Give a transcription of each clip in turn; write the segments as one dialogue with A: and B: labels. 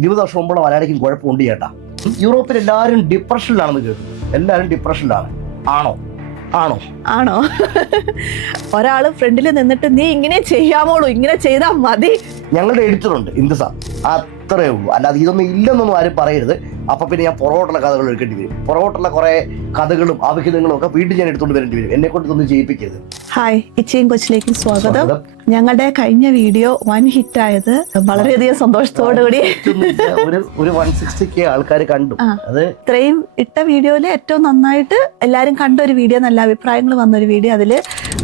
A: ഇരുപത് വർഷം മുമ്പുള്ള മലയാളിക്കും കുഴപ്പമുണ്ട് ചേട്ടാ യൂറോപ്പിൽ എല്ലാവരും ഡിപ്രഷനിലാണെന്ന് കേട്ടു എല്ലാവരും ഡിപ്രഷനിലാണ്. ആണോ? ആണോ?
B: ആണോ? ഒരാൾ ഫ്രണ്ടിൽ നിന്നിട്ട് നീ ഇങ്ങനെ ചെയ്യാമോളൂ ഇങ്ങനെ ചെയ്താൽ മതി.
A: ഞങ്ങളുടെ എഡിറ്ററുണ്ട് സാർ അത്രേ ഉള്ളൂ. അല്ലാതെ ഇതൊന്നും ഇല്ലെന്നൊന്നും ആരും പറയരുത്. അപ്പൊ പിന്നെ ഞാൻ പുറകോട്ടുള്ള കഥകൾ എടുക്കേണ്ടി വരും. പുറകോട്ടുള്ള കുറെ കഥകളും അവിഹിതങ്ങളും ഒക്കെ വീട്ടിൽ ഞാൻ എടുത്തുകൊണ്ട് വരേണ്ടി വരും. എന്നെ കൊണ്ട് ഇതൊന്നും ചെയ്യിപ്പിക്കരുത്.
B: ഹായ് ഇച്ചയും കൊച്ചിലേക്ക് സ്വാഗതം. ഞങ്ങളുടെ കഴിഞ്ഞ വീഡിയോ വൺ ഹിറ്റ് ആയത് വളരെയധികം സന്തോഷത്തോടു കൂടി.
A: ഒരു ഒരു വൺ സിക്സ്റ്റി കെ ആൾക്കാർ കണ്ടു. അത്
B: ഇത്രയും ഇട്ട വീഡിയോയിൽ ഏറ്റവും നന്നായിട്ട് എല്ലാരും കണ്ട ഒരു വീഡിയോ നല്ല അഭിപ്രായങ്ങൾ വന്നൊരു വീഡിയോ അതിൽ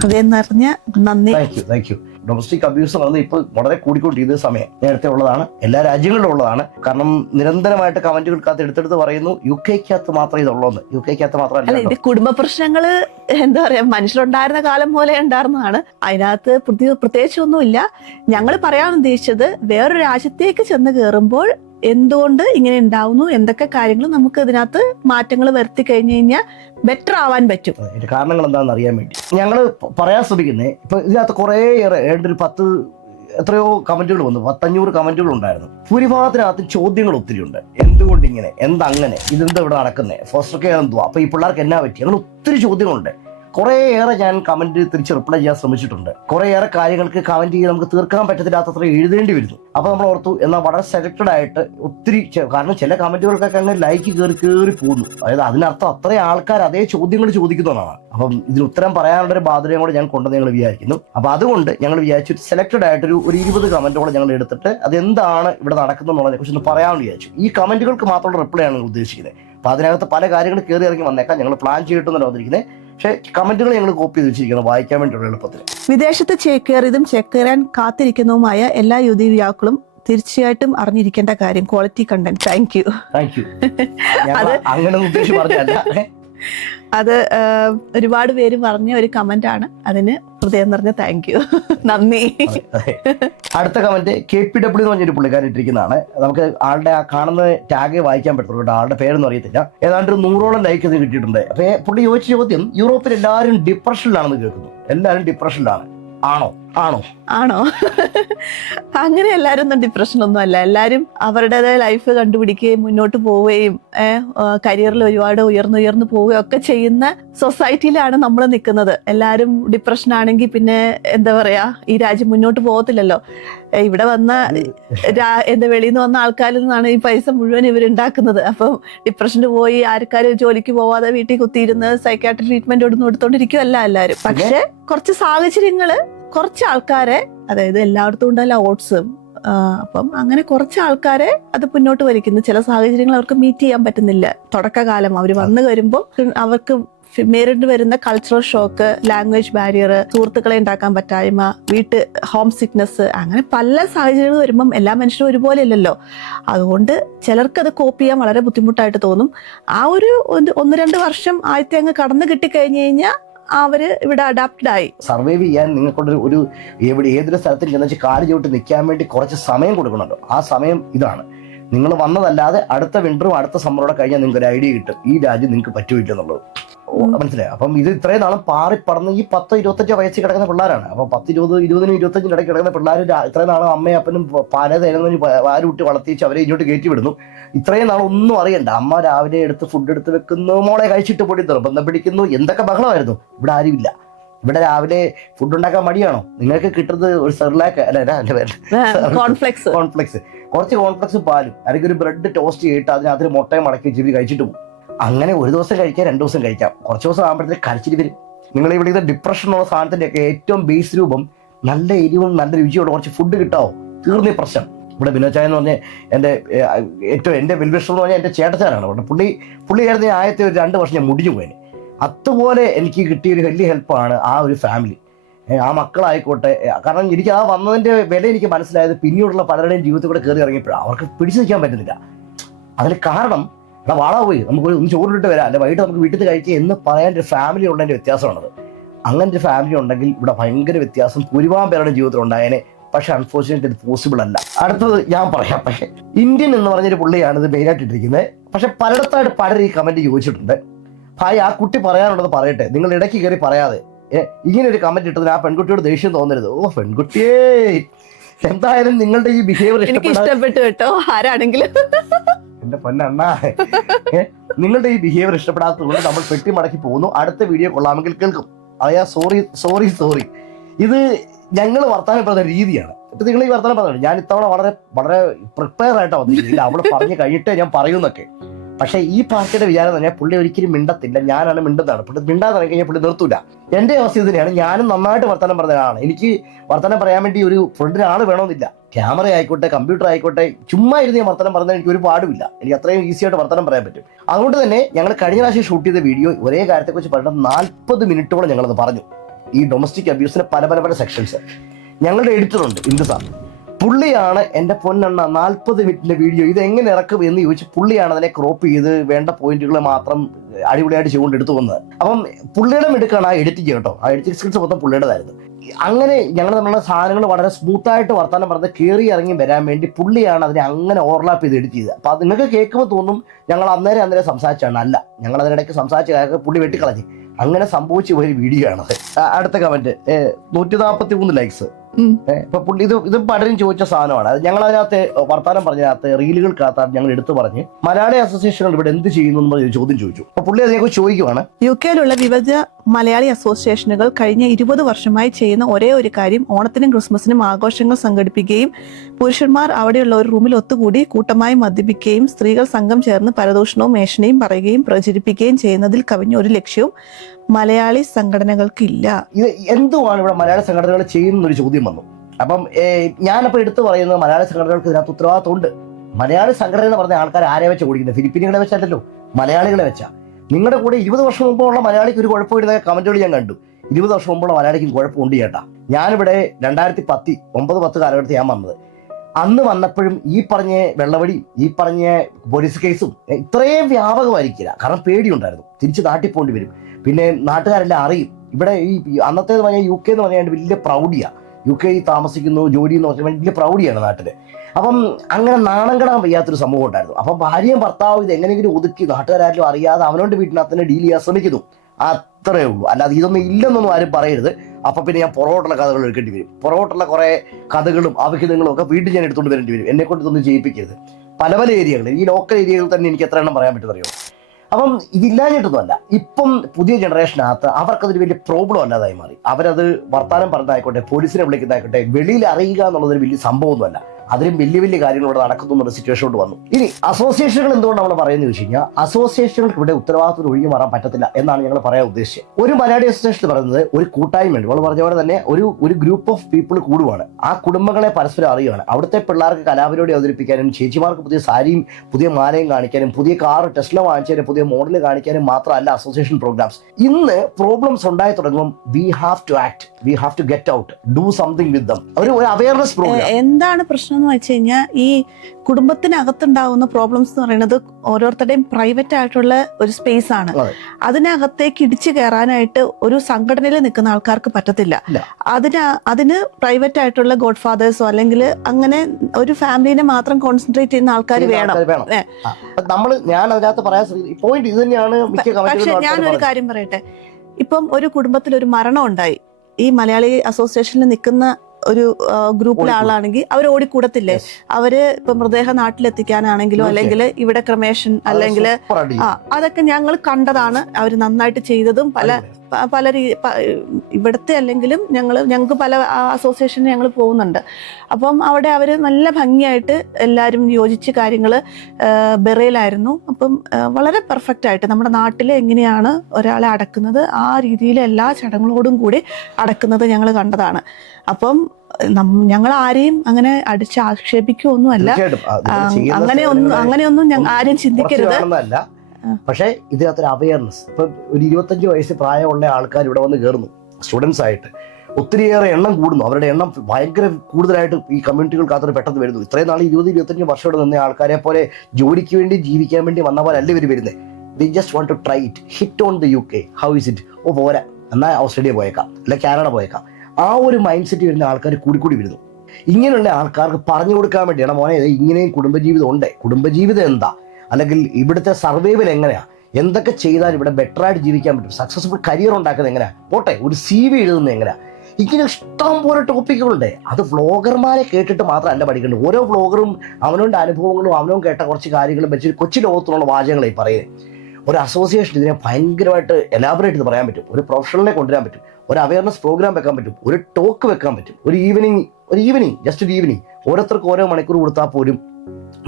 B: ഹൃദയം നിറഞ്ഞ നന്ദി.
A: Thank you thank you domestic abuse വന്ന് ഇപ്പോൾ വളരെ കൂടിക്കൊണ്ടിരിക്കുന്ന സമയം. നേരത്തെ ഉള്ളതാണ് എല്ലാ രാജ്യങ്ങളിലും ഉള്ളതാണ്. കാരണം നിരന്തരമായിട്ട് കമന്റുകൾക്കകത്ത് എടുത്തെടുത്ത് പറയുന്നു യു കെക്കകത്ത് മാത്രം ഇതുള്ളൂന്ന് യു കെക്കകത്ത് മാത്രമല്ല
B: കുടുംബ പ്രശ്നങ്ങൾ എന്താ പറയാ മനുഷ്യരുണ്ടായിരുന്ന കാലം പോലെ ഉണ്ടായിരുന്നതാണ്. അതിനകത്ത് പ്രത്യേകിച്ച് പ്രത്യേകിച്ചൊന്നുമില്ല. ഞങ്ങൾ പറയാൻ ഉദ്ദേശിച്ചത് വേറൊരു രാജ്യത്തേക്ക് ചെന്ന് കയറുമ്പോൾ എന്തുകൊണ്ട് ഇങ്ങനെ ഉണ്ടാവുന്നു? എന്തൊക്കെ കാര്യങ്ങൾ നമുക്ക് ഇതിനകത്ത് മാറ്റങ്ങൾ വരുത്തി കഴിഞ്ഞു കഴിഞ്ഞാൽ ബെറ്റർ ആവാൻ പറ്റും.
A: കാരണങ്ങൾ എന്താണെന്ന് അറിയാൻ വേണ്ടി. ഞങ്ങൾ പറയാൻ ശ്രമിക്കുന്നത് ഇപ്പൊ ഇതിനകത്ത് കുറേ ഏറെ ഏതാണ്ട് ഒരു പത്ത് എത്രയോ കമന്റുകൾ വന്നു. പത്തഞ്ഞൂറ് കമന്റുകൾ ഉണ്ടായിരുന്നു. ഭൂരിഭാഗത്തിനകത്ത് ചോദ്യങ്ങൾ ഒത്തിരി ഉണ്ട്. എന്തുകൊണ്ട് ഇങ്ങനെ? എന്തങ്ങനെ ഇതെന്താ ഇവിടെ നടക്കുന്നത് ഫോസ്റ്റർ കെയർ എന്തുവാ? അപ്പൊ ഈ പിള്ളേർക്ക് എന്നാ പറ്റി? അങ്ങനെ ഒത്തിരി ചോദ്യങ്ങളുണ്ട്. കുറേയേറെ ഞാൻ കമന്റ് തിരിച്ച് റിപ്ലൈ ചെയ്യാൻ ശ്രമിച്ചിട്ടുണ്ട്. കുറേയേറെ കാര്യങ്ങൾക്ക് കമന്റ് ചെയ്ത് നമുക്ക് തീർക്കാൻ പറ്റത്തില്ലാത്തത്ര എഴുതേണ്ടി വരുന്നു. അപ്പോൾ നമ്മൾ ഓർത്തു എന്നാൽ വളരെ സെലക്റ്റഡ് ആയിട്ട് ഒത്തിരി കാരണം ചില കമന്റുകൾക്കൊക്കെ അങ്ങനെ ലൈക്ക് കയറി കയറി പോകുന്നു. അതായത് അതിനർത്ഥം അത്രയും ആൾക്കാർ അതേ ചോദ്യങ്ങൾ ചോദിക്കുന്നതാണ് അപ്പം ഇതിന് ഉത്തരം പറയാനുള്ള ഒരു ബാധ്യതയും കൂടെ ഞാൻ കൊണ്ടുവന്ന് ഞങ്ങൾ വിചാരിക്കുന്നു. അപ്പൊ അതുകൊണ്ട് ഞങ്ങൾ വിചാരിച്ചു സെലക്റ്റഡ് ആയിട്ടൊരു ഒരു ഇരുപത് കമന്റോടെ ഞങ്ങൾ എടുത്തിട്ട് അതെന്താണ് ഇവിടെ നടക്കുന്നത് എന്നുള്ളതിനെ കുറിച്ച് ഒന്ന് പറയാമെന്ന് വിചാരിച്ചു. ഈ കമന്റുകൾക്ക് മാത്രമുള്ള റിപ്ലൈ ആണ് ഉദ്ദേശിക്കുന്നത്. അപ്പൊ അതിനകത്ത് പല കാര്യങ്ങൾ കയറി ഇറങ്ങി വന്നേക്കാം. ഞങ്ങൾ പ്ലാൻ ചെയ്തിട്ടൊന്നല്ല വന്നിരിക്കുന്നത്. പക്ഷേ കമന്റുകൾ ഞങ്ങൾ കോപ്പി ചെയ്ത് വെച്ചിരിക്കണം വായിക്കാൻ വേണ്ടിയുള്ള എളുപ്പത്തിൽ
B: വിദേശത്ത് ചേക്കേറിയതും ചേക്കേറാൻ കാത്തിരിക്കുന്നതുമായ എല്ലാ യുവതി യുവാക്കളും തീർച്ചയായിട്ടും അറിഞ്ഞിരിക്കേണ്ട കാര്യം quality content thank you
A: thank you അങ്ങനെ ഉദ്ദേശിച്ച് പറഞ്ഞല്ല?
B: അത് ഒരുപാട് പേര് പറഞ്ഞ ഒരു കമന്റ് ആണ്. അതിന് ഹൃദയം നിറഞ്ഞ താങ്ക് യു നന്ദി.
A: അടുത്ത കമന്റ് കെ പി ഡബ്ല്യു എന്ന് പറഞ്ഞൊരു പുള്ളിക്കാരൻ ഇട്ടിരിക്കുന്നതാണ്. നമുക്ക് ആളുടെ ആ കാണുന്ന ടാഗ് വായിക്കാൻ പറ്റുള്ളൂ ആളുടെ പേരൊന്നും അറിയത്തില്ല. ഏതാണ്ട് ഒരു നൂറോളം ലൈക്ക് ഇത് കിട്ടിയിട്ടുണ്ട്. അപ്പൊ പുള്ളി ചോദിച്ച ചോദ്യം യൂറോപ്പിൽ എല്ലാവരും ഡിപ്രഷനിലാണെന്ന് കേൾക്കുന്നു. എല്ലാവരും ഡിപ്രഷനിലാണ് ആണോ? ആണോ?
B: ആണോ? അങ്ങനെ എല്ലാവരും ഒന്നും ഡിപ്രഷൻ ഒന്നും അല്ല. എല്ലാരും അവരുടേതായ ലൈഫ് കണ്ടുപിടിക്കുകയും മുന്നോട്ട് പോവുകയും കരിയറിൽ ഒരുപാട് ഉയർന്നുയർന്നു ഉയർന്നു പോവുകയും ഒക്കെ ചെയ്യുന്ന സൊസൈറ്റിയിലാണ് നമ്മൾ നിൽക്കുന്നത് എല്ലാവരും ഡിപ്രഷൻ ആണെങ്കിൽ പിന്നെ എന്താ പറയാ ഈ രാജ്യം മുന്നോട്ട് പോകത്തില്ലല്ലോ. ഇവിടെ വന്ന രാ- എന്താ വെളിയിൽ നിന്ന് വന്ന ആൾക്കാരിൽ നിന്നാണ് ഈ പൈസ മുഴുവൻ ഇവർ ഉണ്ടാക്കുന്നത്. അപ്പം ഡിപ്രഷന് പോയി ആർക്കാരും ജോലിക്ക് പോവാതെ വീട്ടിൽ കുത്തിയിരുന്ന് സൈക്കാട്രി ട്രീറ്റ്മെന്റ് ഒന്നും എടുത്തോണ്ടിരിക്കുമല്ല എല്ലാവരും പക്ഷെ കുറച്ച് സാഹചര്യങ്ങൾ കുറച്ച് ആൾക്കാരെ അതായത് എല്ലായിടത്തും ഉണ്ടല്ല ഓട്സും അപ്പം അങ്ങനെ കുറച്ച് ആൾക്കാരെ അത് മുന്നോട്ട് വലിക്കുന്നു. ചില സാഹചര്യങ്ങൾ അവർക്ക് മീറ്റ് ചെയ്യാൻ പറ്റുന്നില്ല. തുടക്കകാലം അവർ വന്നു വരുമ്പോൾ അവർക്ക് നേരിട്ട് വരുന്ന കൾച്ചറൽ ഷോക്ക് ലാംഗ്വേജ് ബാരിയർ സുഹൃത്തുക്കളെ ഉണ്ടാക്കാൻ പറ്റായ്മ വീട്ട് ഹോം സിക്നെസ് അങ്ങനെ പല സാഹചര്യങ്ങൾ വരുമ്പം എല്ലാ മനുഷ്യരും ഒരുപോലെ അല്ലല്ലോ അതുകൊണ്ട് ചിലർക്ക് അത് കോപ്പ് ചെയ്യാൻ വളരെ ബുദ്ധിമുട്ടായിട്ട് തോന്നും. ആ ഒരു ഒന്ന് രണ്ട് വർഷം ആദ്യത്തെ അങ്ങ് കടന്നു കിട്ടിക്കഴിഞ്ഞ് കഴിഞ്ഞാൽ അവർ ഇവിടെ അഡാപ്റ്റഡ് ആയി.
A: സർവൈവ് ചെയ്യാൻ നിങ്ങൾക്കൊരു ഒരു എവിടെ ഏതൊരു സ്ഥലത്തിൽ ചെന്ന് വെച്ച് കാൽ ചവിട്ട് നിൽക്കാൻ വേണ്ടി കുറച്ച് സമയം കൊടുക്കണമല്ലോ. ആ സമയം ഇതാണ്. നിങ്ങൾ വന്നതല്ലാതെ അടുത്ത വിന്ററും അടുത്ത സമ്മറോടെ കഴിഞ്ഞാൽ നിങ്ങൾക്ക് ഒരു ഐഡിയ കിട്ടും. ഈ രാജ്യം നിങ്ങൾക്ക് പറ്റുമില്ല എന്നുള്ളത്. മനസ്സിലായി? അപ്പം ഇത് ഇത്രയും നാളും പാറി പറന്ന് ഈ പത്തോ ഇരുപത്തഞ്ചോ വയസ്സിൽ കിടക്കുന്ന പിള്ളേരാണ്. അപ്പം പത്ത് ഇരുപത് ഇരുപതിനും ഇരുപത്തഞ്ചിനും ഇടയ്ക്ക് കിടക്കുന്ന പിള്ളേർ ഇത്രയും നാളും അമ്മയും അപ്പനും പാല തേനു വാരി വിട്ട് വളർത്തിച്ച് അവരെ ഇങ്ങോട്ട് കയറ്റി വിടുന്നു. ഇത്രയും നാൾ ഒന്നും അറിയണ്ട. അമ്മ രാവിലെ എടുത്ത് ഫുഡ് എടുത്ത് വെക്കുന്നു മോളെ കഴിച്ചിട്ട് പൊടി നിർബന്ധം പിടിക്കുന്നു എന്തൊക്കെ ബഹളമായിരുന്നു? ഇവിടെ ആരുമില്ല. ഇവിടെ രാവിലെ ഫുഡ് ഉണ്ടാക്കാൻ മടിയാണോ? നിങ്ങൾക്ക് കിട്ടുന്നത് ഒരു സെർലാക്ക് അല്ല എന്റെ പേര്
B: കോൺഫ്ലെക്സ്
A: കോൺഫ്ലെക്സ് കുറച്ച് കോൺഫ്ലെക്സ് പാലും. അല്ലെങ്കിൽ ഒരു ബ്രെഡ് ടോസ്റ്റ് ചെയ്തിട്ട് അതിനകത്ത് മുട്ടയും മടക്കി ജീവി കഴിച്ചിട്ട് പോകും. അങ്ങനെ ഒരു ദിവസം കഴിക്കാം രണ്ട് ദിവസം കഴിക്കാം. കുറച്ച് ദിവസം ആകുമ്പോഴത്തേക്ക് കരച്ചിട്ട് വരും. നിങ്ങൾ ഇവിടെ ഇത് സാധനത്തിന്റെ ഒക്കെ ഏറ്റവും ബേസ് രൂപം നല്ല എരിവും നല്ല രുചിയുള്ള കുറച്ച് ഫുഡ് കിട്ടാവോ? തീർന്നീ പ്രശ്നം. ഇവിടെ ബിനോച്ചായ എന്ന് പറഞ്ഞ എന്റെ ഏറ്റവും എന്റെ വെൽവിഷം എന്ന് പറഞ്ഞാൽ എന്റെ ചേട്ടച്ചാരാണ് അവിടെ പുള്ളി പുള്ളിയായിരുന്നു ഞാൻ ആയത്തെ ഒരു രണ്ട് വർഷം ഞാൻ മുടിഞ്ഞു പോയത് അതുപോലെ എനിക്ക് കിട്ടിയ ഒരു വലിയ ഹെൽപ്പാണ് ആ ഒരു ഫാമിലി ആ മക്കളായിക്കോട്ടെ. കാരണം എനിക്ക് ആ വന്നതിന്റെ വില എനിക്ക് മനസ്സിലായത് പിന്നീടുള്ള പലരുടെയും ജീവിതത്തിൽ കൂടെ കയറി ഇറങ്ങിയപ്പോഴാണ്. അവർക്ക് പിടിച്ചു നിൽക്കാൻ പറ്റുന്നില്ല. അതിന് കാരണം എടാ വാടാ പോയി. നമുക്ക് ഒന്ന് ചോറിട്ട് വരാം. അല്ലെ വൈകിട്ട് നമുക്ക് വീട്ടിൽ കഴിക്കുക എന്ന് പറയാൻ ഒരു ഫാമിലി ഉള്ളതിന്റെ വ്യത്യാസമാണത് അങ്ങനെ ഒരു ഫാമിലി ഉണ്ടെങ്കിൽ ഇവിടെ ഭയങ്കര വ്യത്യാസം. ഭൂരിഭാഗം പേരുടെ ജീവിതത്തിൽ ഉണ്ടായേനെ. പക്ഷെ അൺഫോർച്ചുനേറ്റ് ഇത് പോസിബിൾ അല്ല. അടുത്തത് ഞാൻ പറയാം. പക്ഷേ ഇന്ത്യൻ എന്ന് പറഞ്ഞൊരു പുള്ളിയാണ് ഇത് മെയിനായിട്ട് ഇട്ടിരിക്കുന്നത് പക്ഷെ പലയിടത്തായിട്ട് പലരും ഈ കമന്റ് ചോദിച്ചിട്ടുണ്ട്. ഭായ് ആ കുട്ടി പറയാനുള്ളത് പറയട്ടെ. നിങ്ങൾ ഇടയ്ക്ക് കയറി പറയാതെ. ഇങ്ങനെ ഒരു കമന്റ് ഇട്ടതിന് ആ പെൺകുട്ടിയോട് ദേഷ്യം തോന്നരുത്. ഓ പെൺകുട്ടിയേ. എന്തായാലും നിങ്ങളുടെ ഈ ബിഹേവിയർ
B: ഇഷ്ടപ്പെട്ടു കേട്ടോ. ആരാണെങ്കിലും.
A: എന്റെ പൊന്നണ്ണാ. നിങ്ങളുടെ ഈ ബിഹേവിയർ ഇഷ്ടപ്പെടാത്തത് കൊണ്ട് നമ്മൾ പെട്ടി മടക്കി പോകുന്നു. അടുത്ത വീഡിയോ കൊള്ളാമെങ്കിൽ കേൾക്കും. അയാ സോറി സോറി സോറി ഇത് ഞങ്ങൾ വർത്തമാനം പറയുന്ന രീതിയാണ്. ഇപ്പൊ നിങ്ങൾ ഈ വർത്തമാനം പറഞ്ഞു ഞാൻ ഇത്തവണ വളരെ വളരെ പ്രിപ്പയർ ആയിട്ടാണ് വന്നിരിക്കുന്നത്. അവൾ പറഞ്ഞു കഴിഞ്ഞിട്ടേ ഞാൻ പറയുന്നൊക്കെ. പക്ഷെ ഈ പാർട്ടിയുടെ വിചാരം തന്നെ പുള്ളി ഒരിക്കലും മിണ്ടത്തില്ല. ഞാനാണ് മിണ്ടുന്നതാണ്. പുള്ളി മിണ്ടാതെ കഴിഞ്ഞാൽ പുള്ളി നിർത്തൂല. എന്റെ അവസ്ഥ തന്നെയാണ്. ഞാനും നന്നായിട്ട് വർത്തമാനം പറഞ്ഞ ആളാണ് എനിക്ക് വർത്തമാനം പറയാൻ വേണ്ടി ഒരു ഫ്രണ്ടിന് ആൾ വേണമെന്നില്ല. ക്യാമറ ആയിക്കോട്ടെ കമ്പ്യൂട്ടർ ആയിക്കോട്ടെ ചുമ്മാ ഇരുന്ന് ഞാൻ വർത്തമാനം പറഞ്ഞാൽ എനിക്ക് ഒരു പാടുമില്ല. എനിക്ക് അത്രയും ഈസി ആയിട്ട് വർത്തമാനം പറയാൻ പറ്റും. അതുകൊണ്ട് തന്നെ ഞങ്ങൾ കഴിഞ്ഞ പ്രാവശ്യം ഷൂട്ട് ചെയ്ത വീഡിയോ ഒരേ കാര്യത്തെക്കുറിച്ച് പറഞ്ഞ നാൽപ്പത് മിനിറ്റോളം ഞങ്ങളത് പറഞ്ഞു. ഈ ഡൊമസ്റ്റിക് അബ്യൂസിന്റെ പല പല പല സെക്ഷൻസ് ഞങ്ങളുടെ എഡിറ്റർ ഉണ്ട് ഇന്ദു സാർ പുള്ളിയാണ് എന്റെ പൊന്നെണ്ണ നാൽപ്പത് മിനിറ്റിന്റെ വീഡിയോ. ഇത് എങ്ങനെ ഇറക്കും എന്ന് ചോദിച്ച് പുള്ളിയാണ് അതിനെ ക്രോപ്പ് ചെയ്ത് വേണ്ട പോയിന്റുകൾ മാത്രം അടിപൊളിയായിട്ട് ചെയ്തുകൊണ്ട് എടുത്തു വന്നത്. അപ്പം പുള്ളിയുടെ മിടുക്കാണ് ആ എഡിറ്റിംഗ് കേട്ടോ. ആ എഡിറ്റിംഗ് സ്കിൽസ് മൊത്തം പുള്ളിയുടേതായിരുന്നു. അങ്ങനെ ഞങ്ങൾ തമ്മിലുള്ള സാധനങ്ങൾ വളരെ സ്മൂത്തായിട്ട് വർത്താനം പറഞ്ഞ് കയറി ഇറങ്ങി വരാൻ വേണ്ടി പുള്ളിയാണ് അതിനെ അങ്ങനെ ഓവർലാപ്പ് ചെയ്ത് എഡിറ്റ് ചെയ്തത്. അപ്പോൾ നിങ്ങൾക്ക് കേൾക്കുമ്പോൾ തോന്നും ഞങ്ങൾ അന്നേരം അന്നേരം സംസാരിച്ചാണ് അല്ല ഞങ്ങൾ അതിനിടയ്ക്ക് സംസാരിച്ച കാര്യം പുള്ളി വെട്ടിക്കളഞ്ഞു. അങ്ങനെ സംഭവിച്ചു പോയൊരു വീഡിയോ ആണത്. അടുത്ത കമന്റ് നൂറ്റി നാൽപ്പത്തി മൂന്ന് ലൈക്സ്. ഇപ്പൊ പുള്ളി ഇത് ഇത് പലരും ചോദിച്ച സാധനമാണ്. ഞങ്ങൾ അതിനകത്ത് വർത്താനം പറഞ്ഞതിനകത്ത് റീലുകൾക്കകത്ത് ഞങ്ങൾ എടുത്തു പറഞ്ഞ് മലയാളി അസോസിയേഷനുകൾ ഇവിടെ എന്ത് ചെയ്യുന്നു എന്ന് പറഞ്ഞ് ചോദ്യം ചോദിച്ചു. അപ്പൊ പുള്ളി അതിനെക്കുറിച്ച് ചോദിക്കുവാണ്.
B: യു കെയിലുള്ള വിവിധ മലയാളി അസോസിയേഷനുകൾ കഴിഞ്ഞ ഇരുപത് വർഷമായി ചെയ്യുന്ന ഒരേ ഒരു കാര്യം ഓണത്തിനും ക്രിസ്മസിനും ആഘോഷങ്ങൾ സംഘടിപ്പിക്കുകയും പുരുഷന്മാർ അവിടെയുള്ള ഒരു റൂമിൽ ഒത്തുകൂടി കൂട്ടമായി മദ്യപിക്കുകയും സ്ത്രീകൾ സംഘം ചേർന്ന് പരദൂഷണവും മേഷണയും പറയുകയും പ്രചരിപ്പിക്കുകയും ചെയ്യുന്നതിൽ കവിഞ്ഞ ഒരു ലക്ഷ്യവും മലയാളി സംഘടനകൾക്കില്ല.
A: ഇത് എന്തുമാണ് ഇവിടെ മലയാള സംഘടനകൾ ചെയ്യുന്ന ഒരു ചോദ്യം വന്നു. അപ്പം ഞാനിപ്പോ എടുത്തു പറയുന്നത് മലയാള സംഘടനകൾക്ക് ഇതിനകത്ത് ഉത്തരവാദിത്തമുണ്ട് മലയാളി സംഘടന എന്ന് പറഞ്ഞ ആൾക്കാർ ആരെ വെച്ച് ഓടിക്കുന്നത്? ഫിലിപ്പീനുകളെ വെച്ചല്ലോ മലയാളികളെ വെച്ചാ. നിങ്ങളുടെ കൂടെ ഇരുപത് വർഷം മുമ്പുള്ള മലയാളിക്ക് ഒരു കുഴപ്പമില്ല കമന്റുകൾ ഞാൻ കണ്ടു. ഇരുപത് വർഷം മുമ്പുള്ള മലയാളിക്കും കുഴപ്പമുണ്ട് ചേട്ടാ. ഞാനിവിടെ രണ്ടായിരത്തി പത്തി ഒമ്പത് പത്ത് കാലഘട്ടത്തിൽ ഞാൻ വന്നത്. അന്ന് വന്നപ്പോഴും ഈ പറഞ്ഞ വെള്ളവടിയും ഈ പറഞ്ഞ പോലീസ് കേസും ഇത്രയും വ്യാപകമായിരിക്കില്ല. കാരണം പേടിയുണ്ടായിരുന്നു. തിരിച്ച് നാട്ടിൽ പോകേണ്ടി വരും. പിന്നെ നാട്ടുകാരെല്ലാം അറിയും. ഇവിടെ ഈ അന്നത്തെ എന്ന് പറഞ്ഞാൽ യു കെ എന്ന് പറഞ്ഞാൽ വലിയ പ്രൗഢിയാണ് യു കെയിൽ താമസിക്കുന്നു ജോലി എന്ന് പറഞ്ഞാൽ വലിയ പ്രൗഢിയാണ് നാട്ടിൽ അപ്പം അങ്ങനെ നാണം കെടാൻ വയ്യാത്തൊരു സമൂഹം ഉണ്ടായിരുന്നു. അപ്പം ഭാര്യയും ഭർത്താവും ഇത് എങ്ങനെയെങ്കിലും ഒതുക്കി നാട്ടുകാരും അറിയാതെ അവനോട് വീട്ടിനകത്ത് തന്നെ ഡീൽ ചെയ്യാൻ ശ്രമിക്കുന്നു. അത്രേ ഉള്ളൂ. അല്ലാതെ ഇതൊന്നും ഇല്ലെന്നൊന്നും ആരും പറയരുത്. അപ്പം പിന്നെ ഞാൻ പുറകോട്ടുള്ള കഥകൾ എടുക്കേണ്ടി വരും. പുറകോട്ടുള്ള കുറേ കഥകളും അവിഹിതങ്ങളും ഒക്കെ വീട്ടിൽ ഞാൻ എടുത്തുകൊണ്ട് വരേണ്ടി വരും. എന്നെ കൊണ്ട് ഇതൊന്നും ചെയ്യിപ്പിക്കരുത്. പല പല ഏരിയകളിൽ ഈ ലോക്കൽ ഏരിയകളിൽ തന്നെ എനിക്ക് എത്ര എണ്ണം പറയാൻ പറ്റുന്നറിയോ? അപ്പം ഇതില്ലാഞ്ഞിട്ടൊന്നുമല്ല. ഇപ്പം പുതിയ ജനറേഷനകത്ത് അവർക്കതൊരു വലിയ പ്രോബ്ലം അല്ലാതായി മാറി. അവരത് വർത്താനം പറഞ്ഞതായിക്കോട്ടെ പോലീസിനെ വിളിക്കുന്നതായിക്കോട്ടെ വെളിയിൽ അറിയുക എന്നുള്ളതൊരു വലിയ സംഭവമൊന്നുമല്ല. അതിലും വലിയ വലിയ കാര്യങ്ങൾ ഇവിടെ നടക്കുന്നു എന്നുള്ള സിറ്റുവേഷനോട് വന്നു. ഇനി അസോസിയേഷനുകൾ എന്തുകൊണ്ട് നമ്മൾ പറയുന്നത് വെച്ച് കഴിഞ്ഞാൽ അസോസിയേഷനുകൾക്ക് ഇവിടെ ഉത്തരവാദിത്തം ഒഴിഞ്ഞു മാറാൻ പറ്റത്തില്ല എന്നാണ് ഞങ്ങൾ പറയാൻ ഉദ്ദേശിച്ചത്. ഒരു മലയാളി അസോസിയേഷൻ പറയുന്നത് ഒരു കൂട്ടായ്മയുണ്ട്. നമ്മൾ പറഞ്ഞ പോലെ തന്നെ ഒരു ഒരു ഗ്രൂപ്പ് ഓഫ് പീപ്പിൾ കൂടുവാണ്. ആ കുടുംബങ്ങളെ പരസ്പരം അറിയുകയാണ് അവിടുത്തെ പിള്ളേർക്ക് കലാപരിപാടി അവതരിപ്പിക്കാനും ചേച്ചിമാർക്ക് പുതിയ സാരിയും പുതിയ മാലയും കാണിക്കാനും പുതിയ കാർ ടെസ്ല വാങ്ങിച്ചാലും പുതിയ മോഡൽ കാണിക്കാനും മാത്രമല്ല അസോസിയേഷൻ പ്രോഗ്രാംസ് ഇന്ന് പ്രോബ്ലംസ് ഉണ്ടായി തുടങ്ങും. We have to act we have to get out do something with them ഒരു അവയർനെസ് പ്രോഗ്രാം
B: എന്താണ് പ്രശ്നം എന്ന് വെച്ച് കഴിഞ്ഞാൽ ഈ കുടുംബത്തിനകത്തുണ്ടാവുന്ന പ്രോബ്ലംസ് എന്ന് പറയുന്നത് ഓരോരുത്തരുടെയും പ്രൈവറ്റ് ആയിട്ടുള്ള ഒരു സ്പേസ് ആണ്.
A: അതെ.
B: അതിനകത്തേക്ക് ഇടിച്ചു കയറാനായിട്ട് ഒരു സംഘടനയിൽ നിൽക്കുന്ന ആൾക്കാർക്ക് പറ്റത്തില്ല. അതിന് അതിന് പ്രൈവറ്റ് ആയിട്ടുള്ള ഗോഡ് ഫാദേഴ്സോ അല്ലെങ്കിൽ അങ്ങനെ ഒരു ഫാമിലിനെ മാത്രം കോൺസെൻട്രേറ്റ് ചെയ്യുന്ന ആൾക്കാർ വേണം.
A: നമ്മൾ ഞാൻ അതിനകത്ത് പറയാൻ പോയിന്റ് ഇത് തന്നെയാണ് മിക്ക
B: പക്ഷെ ഞാനൊരു
A: ആൾക്കാർ
B: കാര്യം പറയട്ടെ. ഇപ്പം ഒരു കുടുംബത്തിൽ ഒരു മരണം ഉണ്ടായി. ഈ മലയാളി അസോസിയേഷനിൽ നിൽക്കുന്ന ഒരു ഗ്രൂപ്പിലെ. ആളാണെങ്കിൽ അവർ ഓടിക്കൂടത്തില്ലേ. അവർ ഇപ്പൊ മൃതദേഹം നാട്ടിലെത്തിക്കാനാണെങ്കിലോ അല്ലെങ്കിൽ ഇവിടെ ക്രമേഷൻ അല്ലെങ്കിൽ അതൊക്കെ ഞങ്ങൾ കണ്ടതാണ് അവർ നന്നായിട്ട് ചെയ്തതും പല പല രീ ഇവിടുത്തെ അല്ലെങ്കിലും ഞങ്ങൾ ഞങ്ങൾക്ക് പല അസോസിയേഷനിൽ ഞങ്ങൾ പോകുന്നുണ്ട്. അപ്പം അവിടെ അവർ നല്ല ഭംഗിയായിട്ട് എല്ലാവരും യോജിച്ച് കാര്യങ്ങൾ ബെറയിലായിരുന്നു അപ്പം വളരെ പെർഫെക്റ്റ് ആയിട്ട് നമ്മുടെ നാട്ടിൽ എങ്ങനെയാണ് ഒരാളെ അടക്കുന്നത് ആ രീതിയിൽ എല്ലാ ചടങ്ങുകളോടും കൂടി അടക്കുന്നത് ഞങ്ങൾ കണ്ടതാണ്. അപ്പം ഞങ്ങൾ ആരെയും അങ്ങനെ അടിച്ച് ആക്ഷേപിക്കുകയൊന്നുമല്ല. ആ, അങ്ങനെയൊന്നും അങ്ങനെയൊന്നും ആരെയും ആരും ചിന്തിക്കരുത്.
A: പക്ഷേ ഇതിനകത്തൊരു അവയർനെസ് ഇപ്പൊ ഒരു ഇരുപത്തഞ്ച് വയസ്സ് പ്രായമുള്ള ആൾക്കാർ ഇവിടെ വന്ന് കയറുന്നു സ്റ്റുഡൻസ് ആയിട്ട്. ഒത്തിരിയേറെ എണ്ണം കൂടുന്നു. അവരുടെ എണ്ണം ഭയങ്കര കൂടുതലായിട്ട് ഈ കമ്മ്യൂണിറ്റികൾക്കകത്ത് പെട്ടെന്ന് വരുന്നു. ഇത്രയും നാൾ ഇരുപത് ഇരുപത്തഞ്ച് വർഷം ഇവിടെ നിന്ന ആൾക്കാരെ പോലെ ജോലിക്ക് വേണ്ടി ജീവിക്കാൻ വേണ്ടി വന്ന പോലെ അല്ല ഇവർ വരുന്നത് the just want to try it hit on the U K how is it ഓ പോരാ. എന്നാൽ ഓസ്ട്രേലിയ പോയേക്കാം. അല്ലെ കാനഡ പോയേക്കാം. ആ ഒരു മൈൻഡ് സെറ്റ് വരുന്ന ആൾക്കാർ കൂടിക്കൂടി വരുന്നു. ഇങ്ങനെയുള്ള ആൾക്കാർക്ക് പറഞ്ഞു കൊടുക്കാൻ വേണ്ടിയാണ് മോനെ ഇങ്ങനെയും കുടുംബജീവിതം ഉണ്ട്. കുടുംബജീവിതം എന്താ? അല്ലെങ്കിൽ ഇവിടുത്തെ സർവൈവൽ എങ്ങനെയാ? എന്തൊക്കെ ചെയ്താൽ ഇവിടെ ബെറ്റർ ആയിട്ട് ജീവിക്കാൻ പറ്റും. സക്സസ്ഫുൾ കരിയർ ഉണ്ടാക്കുന്നത് എങ്ങനെയാ? പോട്ടെ ഒരു സി വി എഴുതുന്നത് എങ്ങനെയാ? ഇങ്ങനെ ഇഷ്ടം പോലെ ടോപ്പിക്കുകളുണ്ട് അത് വ്ളോഗർമാരെ കേട്ടിട്ട് മാത്രമല്ല പഠിക്കേണ്ടത്. ഓരോ വ്ളോഗറും അവനവന്റെ അനുഭവങ്ങളും അവനവൻ കേട്ട കുറച്ച് കാര്യങ്ങളും വെച്ച് കൊച്ചു ലോകത്തിനുള്ള വാചകങ്ങളായി പറയുന്നത്. ഒരു അസോസിയേഷൻ ഇതിനെ ഭയങ്കരമായിട്ട് എലാബറേറ്റ് ചെയ്ത് പറയാൻ പറ്റും. ഒരു പ്രൊഫഷണലിനെ കൊണ്ടുവരാൻ പറ്റും. ഒരു അവയർനെസ് പ്രോഗ്രാം വെക്കാൻ പറ്റും. ഒരു ടോക്ക് വെക്കാൻ പറ്റും. ഒരു ഈവനിങ് ഒരു ഈവനിങ് ജസ്റ്റ് ഒരു ഈവനിങ് ഓരോരുത്തർക്ക് ഓരോ മണിക്കൂർ കൊടുത്താൽ പോലും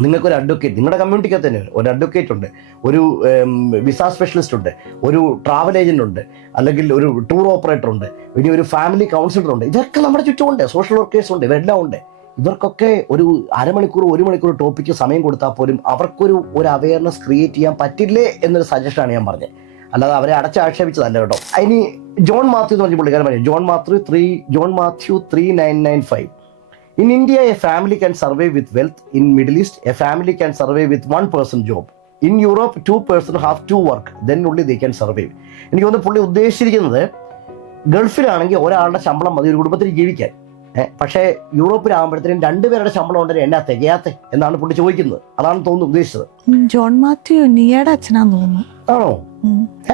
A: നിങ്ങൾക്ക് ഒരു അഡ്വക്കേറ്റ് നിങ്ങളുടെ കമ്മ്യൂണിറ്റിക്കകത്ത് തന്നെ ഒരു അഡ്വക്കേറ്റ് ഉണ്ട് ഒരു വിസ സ്പെഷ്യലിസ്റ്റ് ഉണ്ട് ഒരു ട്രാവൽ ഏജന്റ് ഉണ്ട് അല്ലെങ്കിൽ ഒരു ടൂർ ഓപ്പറേറ്റർ ഉണ്ട് ഇനി ഒരു ഫാമിലി കൗൺസിലർ ഉണ്ട് ഇതൊക്കെ നമ്മുടെ ചുറ്റുമുണ്ട് സോഷ്യൽ വർക്കേഴ്സ് ഉണ്ട് ഇവരെല്ലാം ഉണ്ട്. ഇവർക്കൊക്കെ ഒരു അരമണിക്കൂർ ഒരു മണിക്കൂർ ടോപ്പിക്ക് സമയം കൊടുത്താൽ പോലും അവർക്കൊരു ഒരു അവയർനെസ് ക്രിയേറ്റ് ചെയ്യാൻ പറ്റില്ലേ എന്നൊരു സജഷനാണ് ഞാൻ പറഞ്ഞത്. അല്ലാതെ അവരെ അടച്ചാക്ഷേപിച്ചതല്ല കേട്ടോ. ഇനി ജോൺ മാത്യു എന്ന് പറഞ്ഞ പുള്ളിക്കാരൻ പറഞ്ഞു John Mathew three John Mathew three nine nine five in India a family can survive with wealth in Middle East a family can survive with one person job in Europe two person have to work then only they can survive എനിക്ക് തോന്നുന്നു പുള്ളി ഉദ്ദേശിച്ചിരിക്കുന്നത് ഗൾഫിലാണെങ്കിൽ ഒരാളുടെ ശമ്പളം മതി ഒരു കുടുംബത്തിൽ ജീവിക്കാൻ. പക്ഷേ യൂറോപ്പിലാകുമ്പോഴത്തേനും രണ്ടുപേരുടെ ശമ്പളം ഉണ്ടെങ്കിൽ എന്നാ തികയാത്ത എന്നാണ് പുള്ളി ചോദിക്കുന്നത്. അതാണ് തോന്നുന്നു ഉദ്ദേശിച്ചത്.
B: ജോൺ മാത്യു നിയയുടെ അച്ഛനാന്ന് തോന്നുന്നു.
A: ആണോ.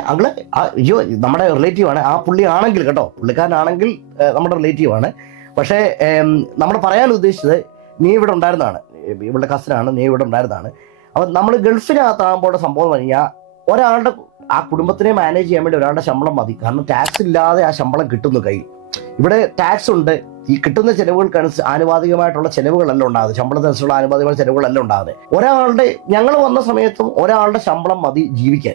A: അങ്ങൾ അയ്യോ നമ്മുടെ റിലേറ്റീവ് ആണ്. ആ പുള്ളി ആണെങ്കിൽ കേട്ടോ പുള്ളിക്കാരനാണെങ്കിൽ നമ്മുടെ റിലേറ്റീവ് ആണ്. പക്ഷേ നമ്മൾ പറയാൻ ഉദ്ദേശിച്ചത് നീ ഇവിടെ ഉണ്ടായിരുന്നതാണ്. ഇവളുടെ കസിനാണ് നീ ഇവിടെ ഉണ്ടായിരുന്നതാണ്. അപ്പം നമ്മൾ ഗൾഫിനകത്താകുമ്പോൾ സംഭവം എന്ന് പറഞ്ഞാൽ ഒരാളുടെ ആ കുടുംബത്തിനെ മാനേജ് ചെയ്യാൻ വേണ്ടി ഒരാളുടെ ശമ്പളം മതി. കാരണം ടാക്സ് ഇല്ലാതെ ആ ശമ്പളം കിട്ടുന്നു കയ്യിൽ. ഇവിടെ ടാക്സ് ഉണ്ട്. ഈ കിട്ടുന്ന ചെലവുകൾക്ക് ആനുപാതികമായിട്ടുള്ള ചെലവുകളല്ല ഉണ്ടാകുന്നത്. ശമ്പളത്തിനനുസരിച്ചുള്ള ആനുപാതികമായ ചെലവുകളല്ല ഉണ്ടാകുന്നത്. ഒരാളുടെ ഞങ്ങൾ വന്ന സമയത്തും ഒരാളുടെ ശമ്പളം മതി ജീവിക്കാൻ.